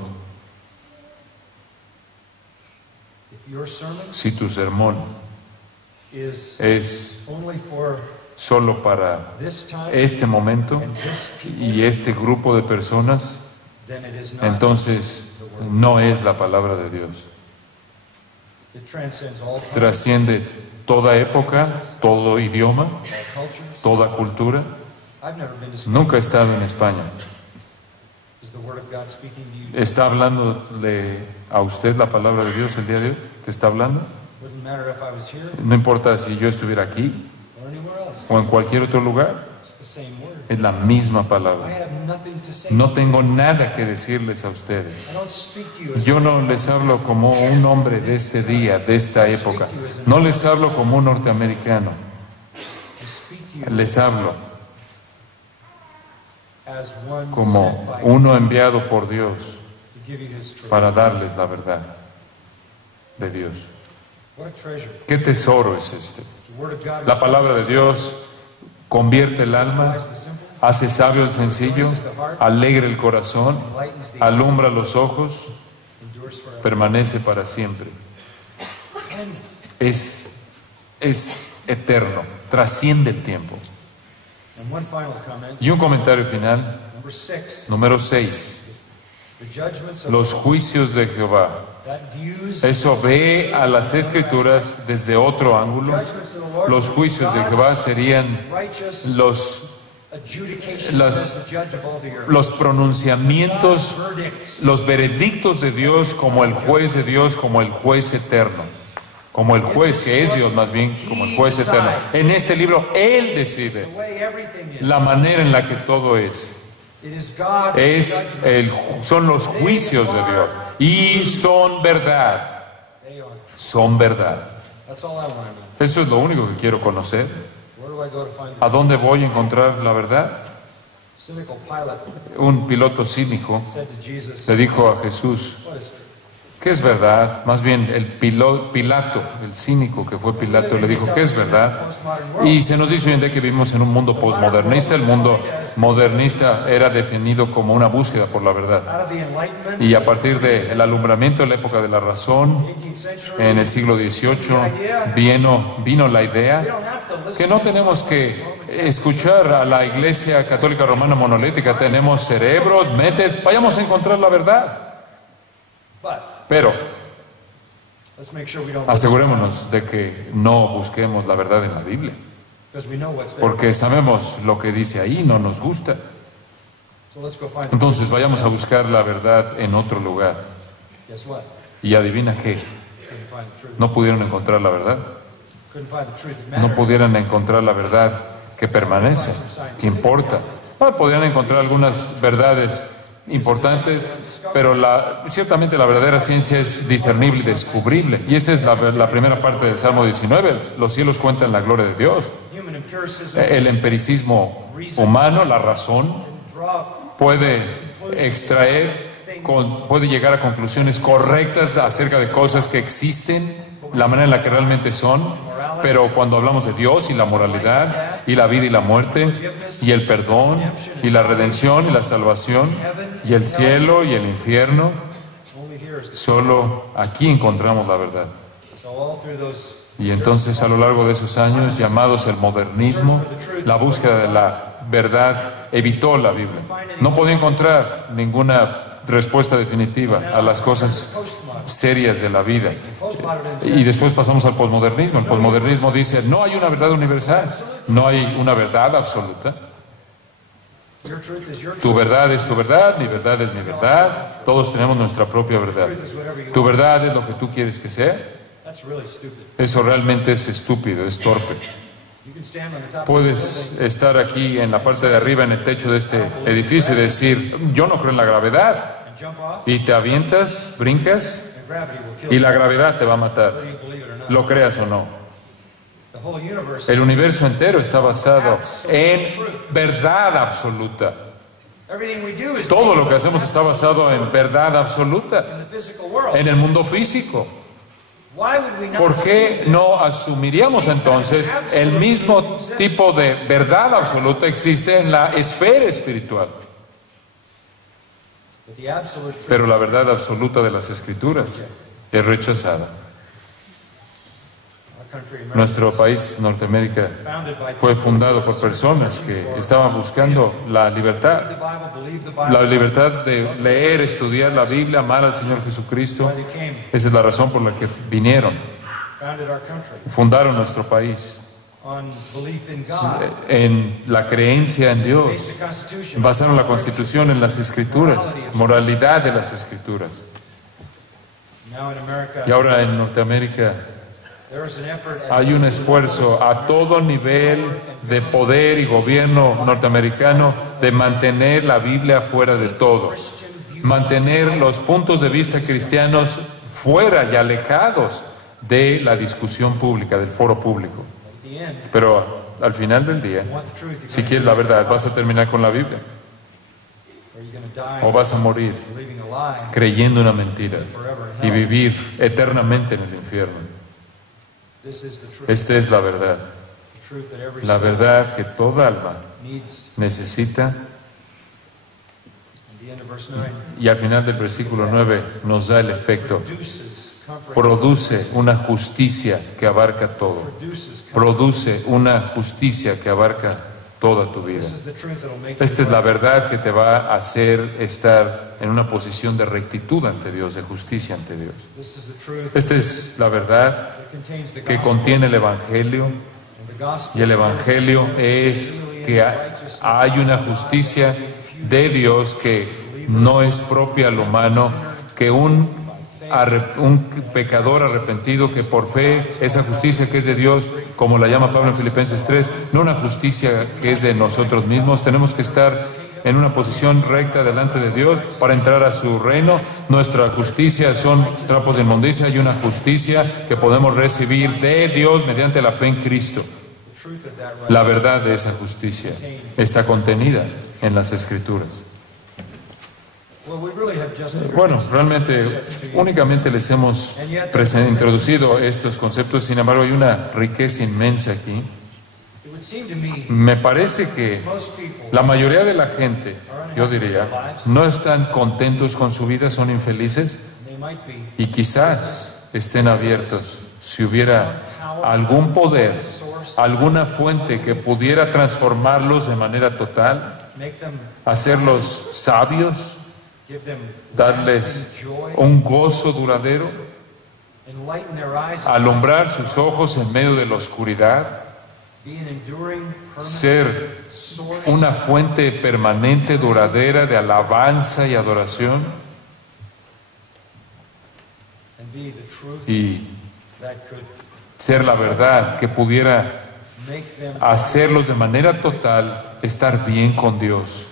If your sermon Si tu sermón is es only for solo para this time este momento and this people, y este grupo de personas, then it is not. entonces no es la palabra de Dios. It transcends all time, Trasciende toda época, todo idioma, all cultures. toda cultura. I've never been to Spain. Nunca he estado en España. Is the Word of God speaking to you? ¿Está hablándole a usted la palabra de Dios el día de hoy? ¿Te está hablando? Wouldn't matter if I was here No importa si yo estuviera aquí or anywhere else. o en cualquier otro lugar, It's the same word. es la misma I palabra. have nothing to say. No tengo nada que decirles a ustedes. I don't speak to you as Yo no les hablo como un hombre de este día, de esta época. No les hablo como un norteamericano. I speak to you Les hablo as one como sent by uno enviado por Dios to give you His truth. para darles la verdad de Dios. What a treasure. ¿Qué tesoro es este? The Word of God La palabra de Dios convierte el alma, wise the simple, hace sabio el sencillo, alegra el corazón, enlightens the alumbra los ojos, endures forever. permanece para siempre. Timeless. Es eterno, trasciende el tiempo. And one final comment. Y un comentario final, Number 6. número 6, The judgments of los the Lord. juicios de Jehová. That views Eso ve a las Escrituras desde otro ángulo. judgments of the Lord. Los juicios de Jehová serían Righteous los adjudication las- as the judge of all the earth. los pronunciamientos, Verdicts. los veredictos de Dios como el juez de Dios, como el juez eterno, como el juez que es Dios más bien, como el juez eterno. En este libro Él decide The way everything is. la manera en la que todo es. It is God's Es judgment. son los juicios de Dios y son verdad, They are. son verdad. That's all I want to know. Eso es lo único que quiero conocer. Where do I go to find ¿A it? dónde voy a encontrar la verdad? Cynical Pilate Un piloto cínico said to Jesus, le dijo a Jesús, what is truth? ¿qué es verdad? Más bien el Pilato, el cínico que fue Pilato, le dijo, ¿qué es verdad? Postmodern world. Y se nos dice hoy en día que vivimos en un mundo posmodernista. El mundo modernista era definido como una búsqueda por la verdad. Out of the Enlightenment, Y a partir del alumbramiento de la época de la razón, 18th century, en el siglo XVIII, vino la we idea don't have to que listen no to tenemos que Roman escuchar a la Iglesia Católica Romana Monolítica. Tenemos cerebros, mentes, vayamos a encontrar la verdad. But Pero let's make sure we don't, asegurémonos de que no busquemos la verdad en la Biblia, because we know what's there. porque sabemos lo que dice ahí, no nos gusta. So let's go find it. Entonces vayamos a buscar la verdad en otro lugar. Guess what? Y adivina qué, Couldn't find the truth. no pudieron encontrar la verdad. Couldn't find the truth that No matters. pudieran encontrar la verdad que permanece, que importa. Podrían encontrar algunas verdades importantes, pero ciertamente la verdadera ciencia es discernible y descubrible. Y esa es la primera parte del Salmo 19. Los cielos cuentan la gloria de Dios. Human empiricism El empiricismo humano, la razón, draw puede puede llegar a conclusiones correctas acerca de cosas que existen, la manera en la que realmente son, pero cuando hablamos de Dios y la moralidad y la vida y la muerte y el perdón y la redención y la salvación y el cielo y el infierno, only here is the solo aquí encontramos la verdad. so all through those Y entonces a lo largo de esos años llamados el modernismo, la búsqueda de la verdad evitó la Biblia. No podía encontrar ninguna respuesta definitiva a las cosas serias de la vida. postmodernism Y después pasamos al posmodernismo. El posmodernismo dice, no hay una verdad universal, no hay una verdad absoluta. your truth is your Tu truth. verdad es tu verdad, mi verdad es mi verdad, todos tenemos nuestra propia verdad. Truth is whatever you Tu want. verdad es lo que tú quieres que sea. That's really stupid. Eso realmente es estúpido, es torpe. You can stand on the top of this Puedes estar aquí en la parte de arriba, en el techo de este edificio y decir, yo no creo en la gravedad, building and jump off, y te avientas, brincas, and gravity will kill y you, la gravedad te va a matar, whether you believe it or not. lo creas o no. The whole universe El universo entero está basado en verdad absoluta. everything we do is Todo lo que hacemos está basado en verdad absoluta, in the physical world. en el mundo físico. Why would we not ¿Por qué no asumiríamos entonces el mismo tipo de verdad absoluta existe en la esfera espiritual? But the absolute truth, Pero la verdad absoluta de las Escrituras es rechazada. our country, America, Nuestro país, Norteamérica, founded by fue fundado por personas que estaban buscando la libertad. the Bible, believe the La Bible, libertad de leer, estudiar la Biblia, amar al Señor Jesucristo. why they came, Esa es la razón por la que vinieron, founded our country fundaron nuestro país, on belief in God. en la creencia en Based Dios. the Constitution Basaron la Constitución en las Escrituras, moralidad de las Escrituras. now in America. Y ahora en Norteamérica There is an effort at hay un esfuerzo a todo nivel de poder y gobierno norteamericano de mantener la Biblia fuera de todo, mantener los puntos de vista cristianos fuera y alejados de la discusión pública, del foro público. at the end. Pero al final del día, You want the truth, si quieres la verdad, vas a terminar con la Biblia or you're going to die o vas a morir believing a lie creyendo una mentira forever in y hell. vivir eternamente en el infierno. This is the truth. Esta es la verdad, The truth that every la soul verdad que toda alma needs. necesita. At the end of verse 9, Y al final del versículo 9 nos da el efecto. produces comprehension. Produce una justicia que abarca todo. Produces comprehension. Produce una justicia que abarca toda tu vida. This is the truth that'll make you Esta es la right. verdad que te va a hacer estar en una posición de rectitud ante Dios, de justicia ante Dios. This is the truth Esta es la verdad that contains the que gospel. contiene el Evangelio. And the gospel Y el Evangelio es que hay una justicia de Dios que no es propia al humano, que un pecador arrepentido que por fe, esa justicia que es de Dios, como la llama Pablo en Filipenses 3, no una justicia que es de nosotros mismos, tenemos que estar en una posición recta delante de Dios para entrar a su reino. Nuestra justicia son trapos de inmundicia, hay una justicia que podemos recibir de Dios mediante la fe en Cristo. The truth of that right. La verdad de esa justicia está contenida en las Escrituras. Well, we really have just Bueno, realmente únicamente les hemos introducido estos conceptos, sin embargo hay una riqueza inmensa aquí. It would seem to me Me parece que most people la mayoría de la gente, yo diría, no están contentos con su vida, son infelices they might be y quizás estén abiertos si hubiera algún poder, alguna fuente que pudiera transformarlos de manera total, make them, hacerlos sabios, give them darles lasting joy, un gozo duradero, enlighten their eyes, alumbrar sus ojos en medio de la oscuridad, be an enduring, permanent ser source una fuente permanente, duradera de alabanza y adoración, and be the truth y that could ser la verdad que pudiera make them. hacerlos de manera total estar bien con Dios.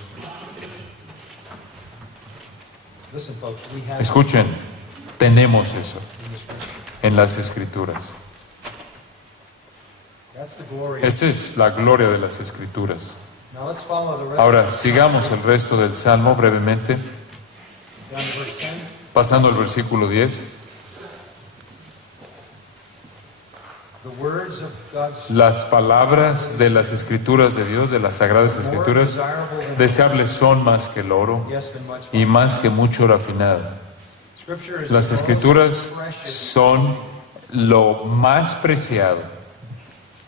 Listen, folks, we have Escuchen, tenemos eso in the Scripture. en las Escrituras. That's the glory. Esa es la gloria de las Escrituras. Now let's follow the rest. Ahora, sigamos el resto del Salmo brevemente, Down to verse 10. pasando al versículo 10. The words of God's Las palabras de las Escrituras de Dios, de las Sagradas more Escrituras, desirable than deseables son más que el oro yes than much y más que mucho oro afinado. Scripture is Las the most Escrituras precious. son lo más preciado.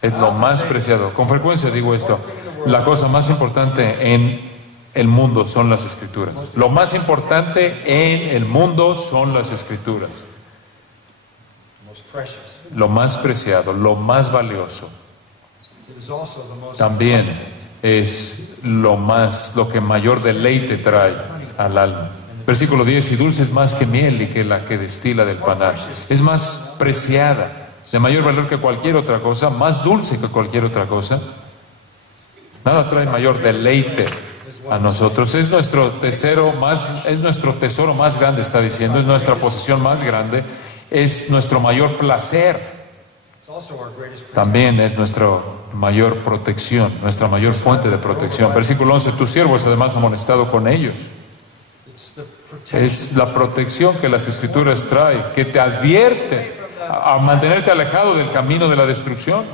Es lo más preciado. Con frecuencia digo esto. La cosa más importante en el mundo son las Escrituras. Lo más importante en el mundo son las Escrituras. Most precious. Lo más preciado, lo más valioso. It is also the most También es lo que mayor deleite trae al alma. Versículo 10, y dulce es más que miel y que la que destila del panal. Es más preciada, de mayor valor que cualquier otra cosa, más dulce que cualquier otra cosa. Nada trae mayor deleite a nosotros. Es nuestro tesoro más grande, está diciendo, es nuestra posesión más grande, es nuestro mayor placer. It's also our greatest privilege. También es nuestra mayor protección, nuestra mayor fuente de protección. Versículo 11, tus siervos además amonestado con ellos. It's the protection. Es la protección que las Escrituras trae, que te advierte a mantenerte alejado del camino de la destrucción.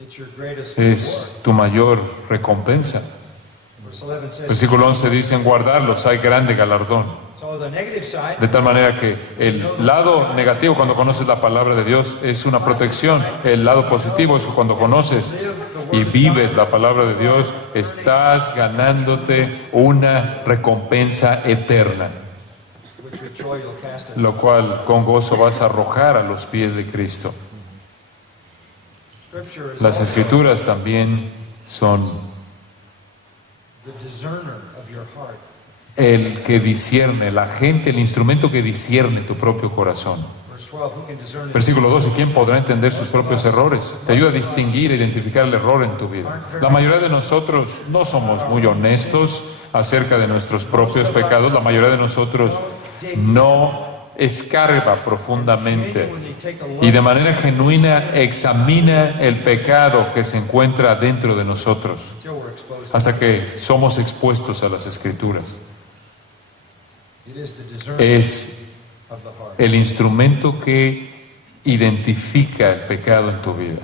It's your greatest Es tu mayor recompensa. reward. Verse 11 says, Versículo 11 dice, en guardarlos hay grande galardón. so the negative side, De tal manera que el lado negativo cuando conoces la palabra de Dios es una protección. El lado positivo es que cuando conoces y vives la palabra de Dios, estás ganándote una recompensa eterna, which with joy you'll cast it. lo cual con gozo vas a arrojar a los pies de Cristo. Scripture is Las also Escrituras también son the discerner of your heart. el que discierne, la gente, el instrumento que discierne tu propio corazón. Verse 12, who can discern it? Versículo 12, ¿quién podrá entender sus propios errores? Te ayuda a distinguir e identificar el error en tu vida. La mayoría de nosotros no somos muy honestos acerca de nuestros propios pecados. La mayoría de nosotros no escarba profundamente y de manera genuina examina el pecado que se encuentra dentro de nosotros Until we're exposed. hasta que somos expuestos a las Escrituras. It is the discerner Es of the heart. el instrumento que identifica el pecado en tu vida.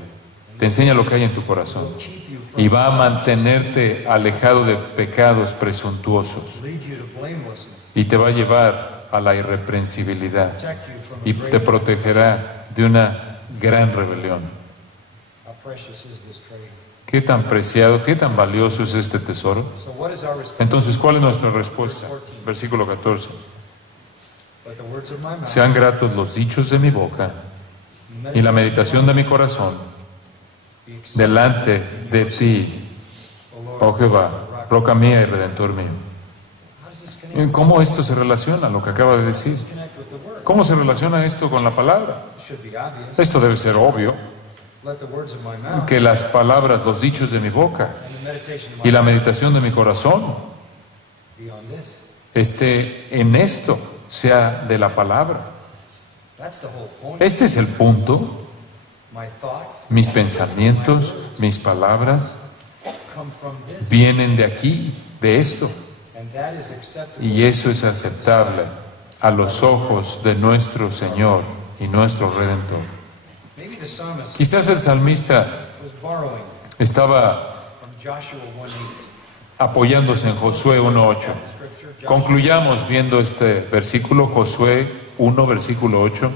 Te enseña lo que hay en tu corazón Keep you from y va a mantenerte alejado de pecados presuntuosos lead you to blamelessness. y te va a llevar a la irreprensibilidad Protect you from y the te great. protegerá de una gran rebelión. How precious is this treasure? ¿Qué tan preciado, qué tan valioso es este tesoro? So what is our response? Entonces, ¿cuál es nuestra respuesta? Versículo 14. Let the words of my mouth Sean gratos los dichos de mi boca y la meditación de mi corazón be acceptable, delante de ti, oh Jehová, roca mía y redentor mío. How does this connect? ¿Cómo esto se relaciona a lo que acaba de decir? Connect with the word. ¿Cómo se relaciona esto con la palabra? It should be obvious. Esto debe ser obvio, Let the words of my mouth que las palabras, los dichos de mi boca and the meditation of y my la meditación de mi corazón be on this. esté en esto, sea de la palabra. That's the whole point. Este es el punto. My thoughts Mis pensamientos, mis palabras come from this, vienen de aquí, de esto. and that is acceptable. Y eso es aceptable a los ojos de nuestro Señor y nuestro Redentor. Maybe the psalmist Quizás el salmista was borrowing estaba from Joshua 1:8. apoyándose en Josué 1:8. Scripture, Joshua Concluyamos viendo este versículo, Josué 1, versículo 8,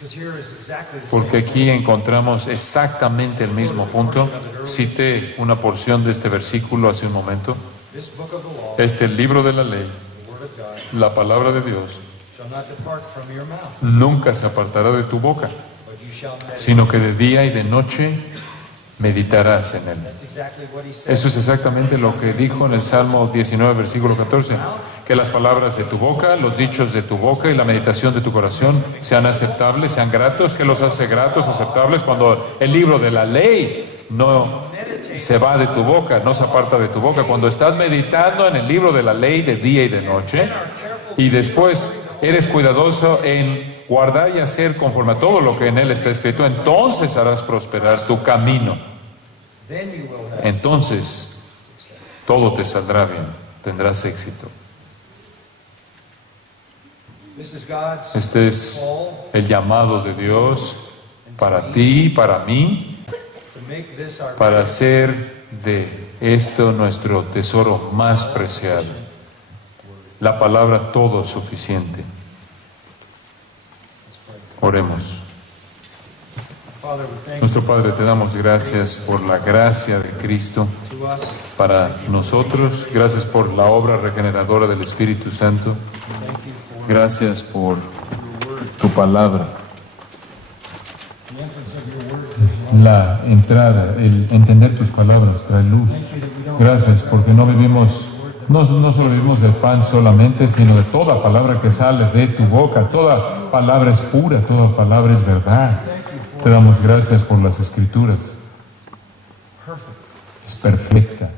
because here is exactly the porque same. aquí encontramos exactamente el mismo punto. Cité una porción de este versículo hace un momento. This book of the law, Este libro de la ley, the word of God, la palabra de Dios, shall not depart from your mouth, nunca se apartará de tu boca, but you shall meditate. sino que de día y de noche meditarás en él. That's exactly what he said. Eso es exactamente lo que dijo en el Salmo 19, versículo 14, que las palabras de tu boca, los dichos de tu boca y la meditación de tu corazón sean aceptables, sean gratos. ¿Qué los hace gratos, aceptables? Cuando el libro de la ley no se va de tu boca, no se aparta de tu boca. Cuando estás meditando en el libro de la ley de día y de noche, y después eres cuidadoso en guardar y hacer conforme a todo lo que en él está escrito, entonces harás prosperar tu camino. Then you will have. Entonces todo te saldrá bien, tendrás éxito. This is God's Este es call el llamado de Dios para ti, para mí, to make this our para hacer de esto nuestro tesoro más preciado. La palabra todo suficiente. Oremos. Father, we thank Nuestro Padre, te damos gracias por la gracia de Cristo you to us. para nosotros. Gracias por la obra regeneradora del Espíritu Santo. Thank you for Gracias por your word. tu palabra. The entrance of your word is La entrada, el entender tus palabras trae luz. Gracias porque no vivimos, no solo vivimos del pan solamente, sino de toda palabra que sale de tu boca. Toda palabra es pura, toda palabra es verdad. Te damos gracias por las Escrituras. perfect. Es perfecta.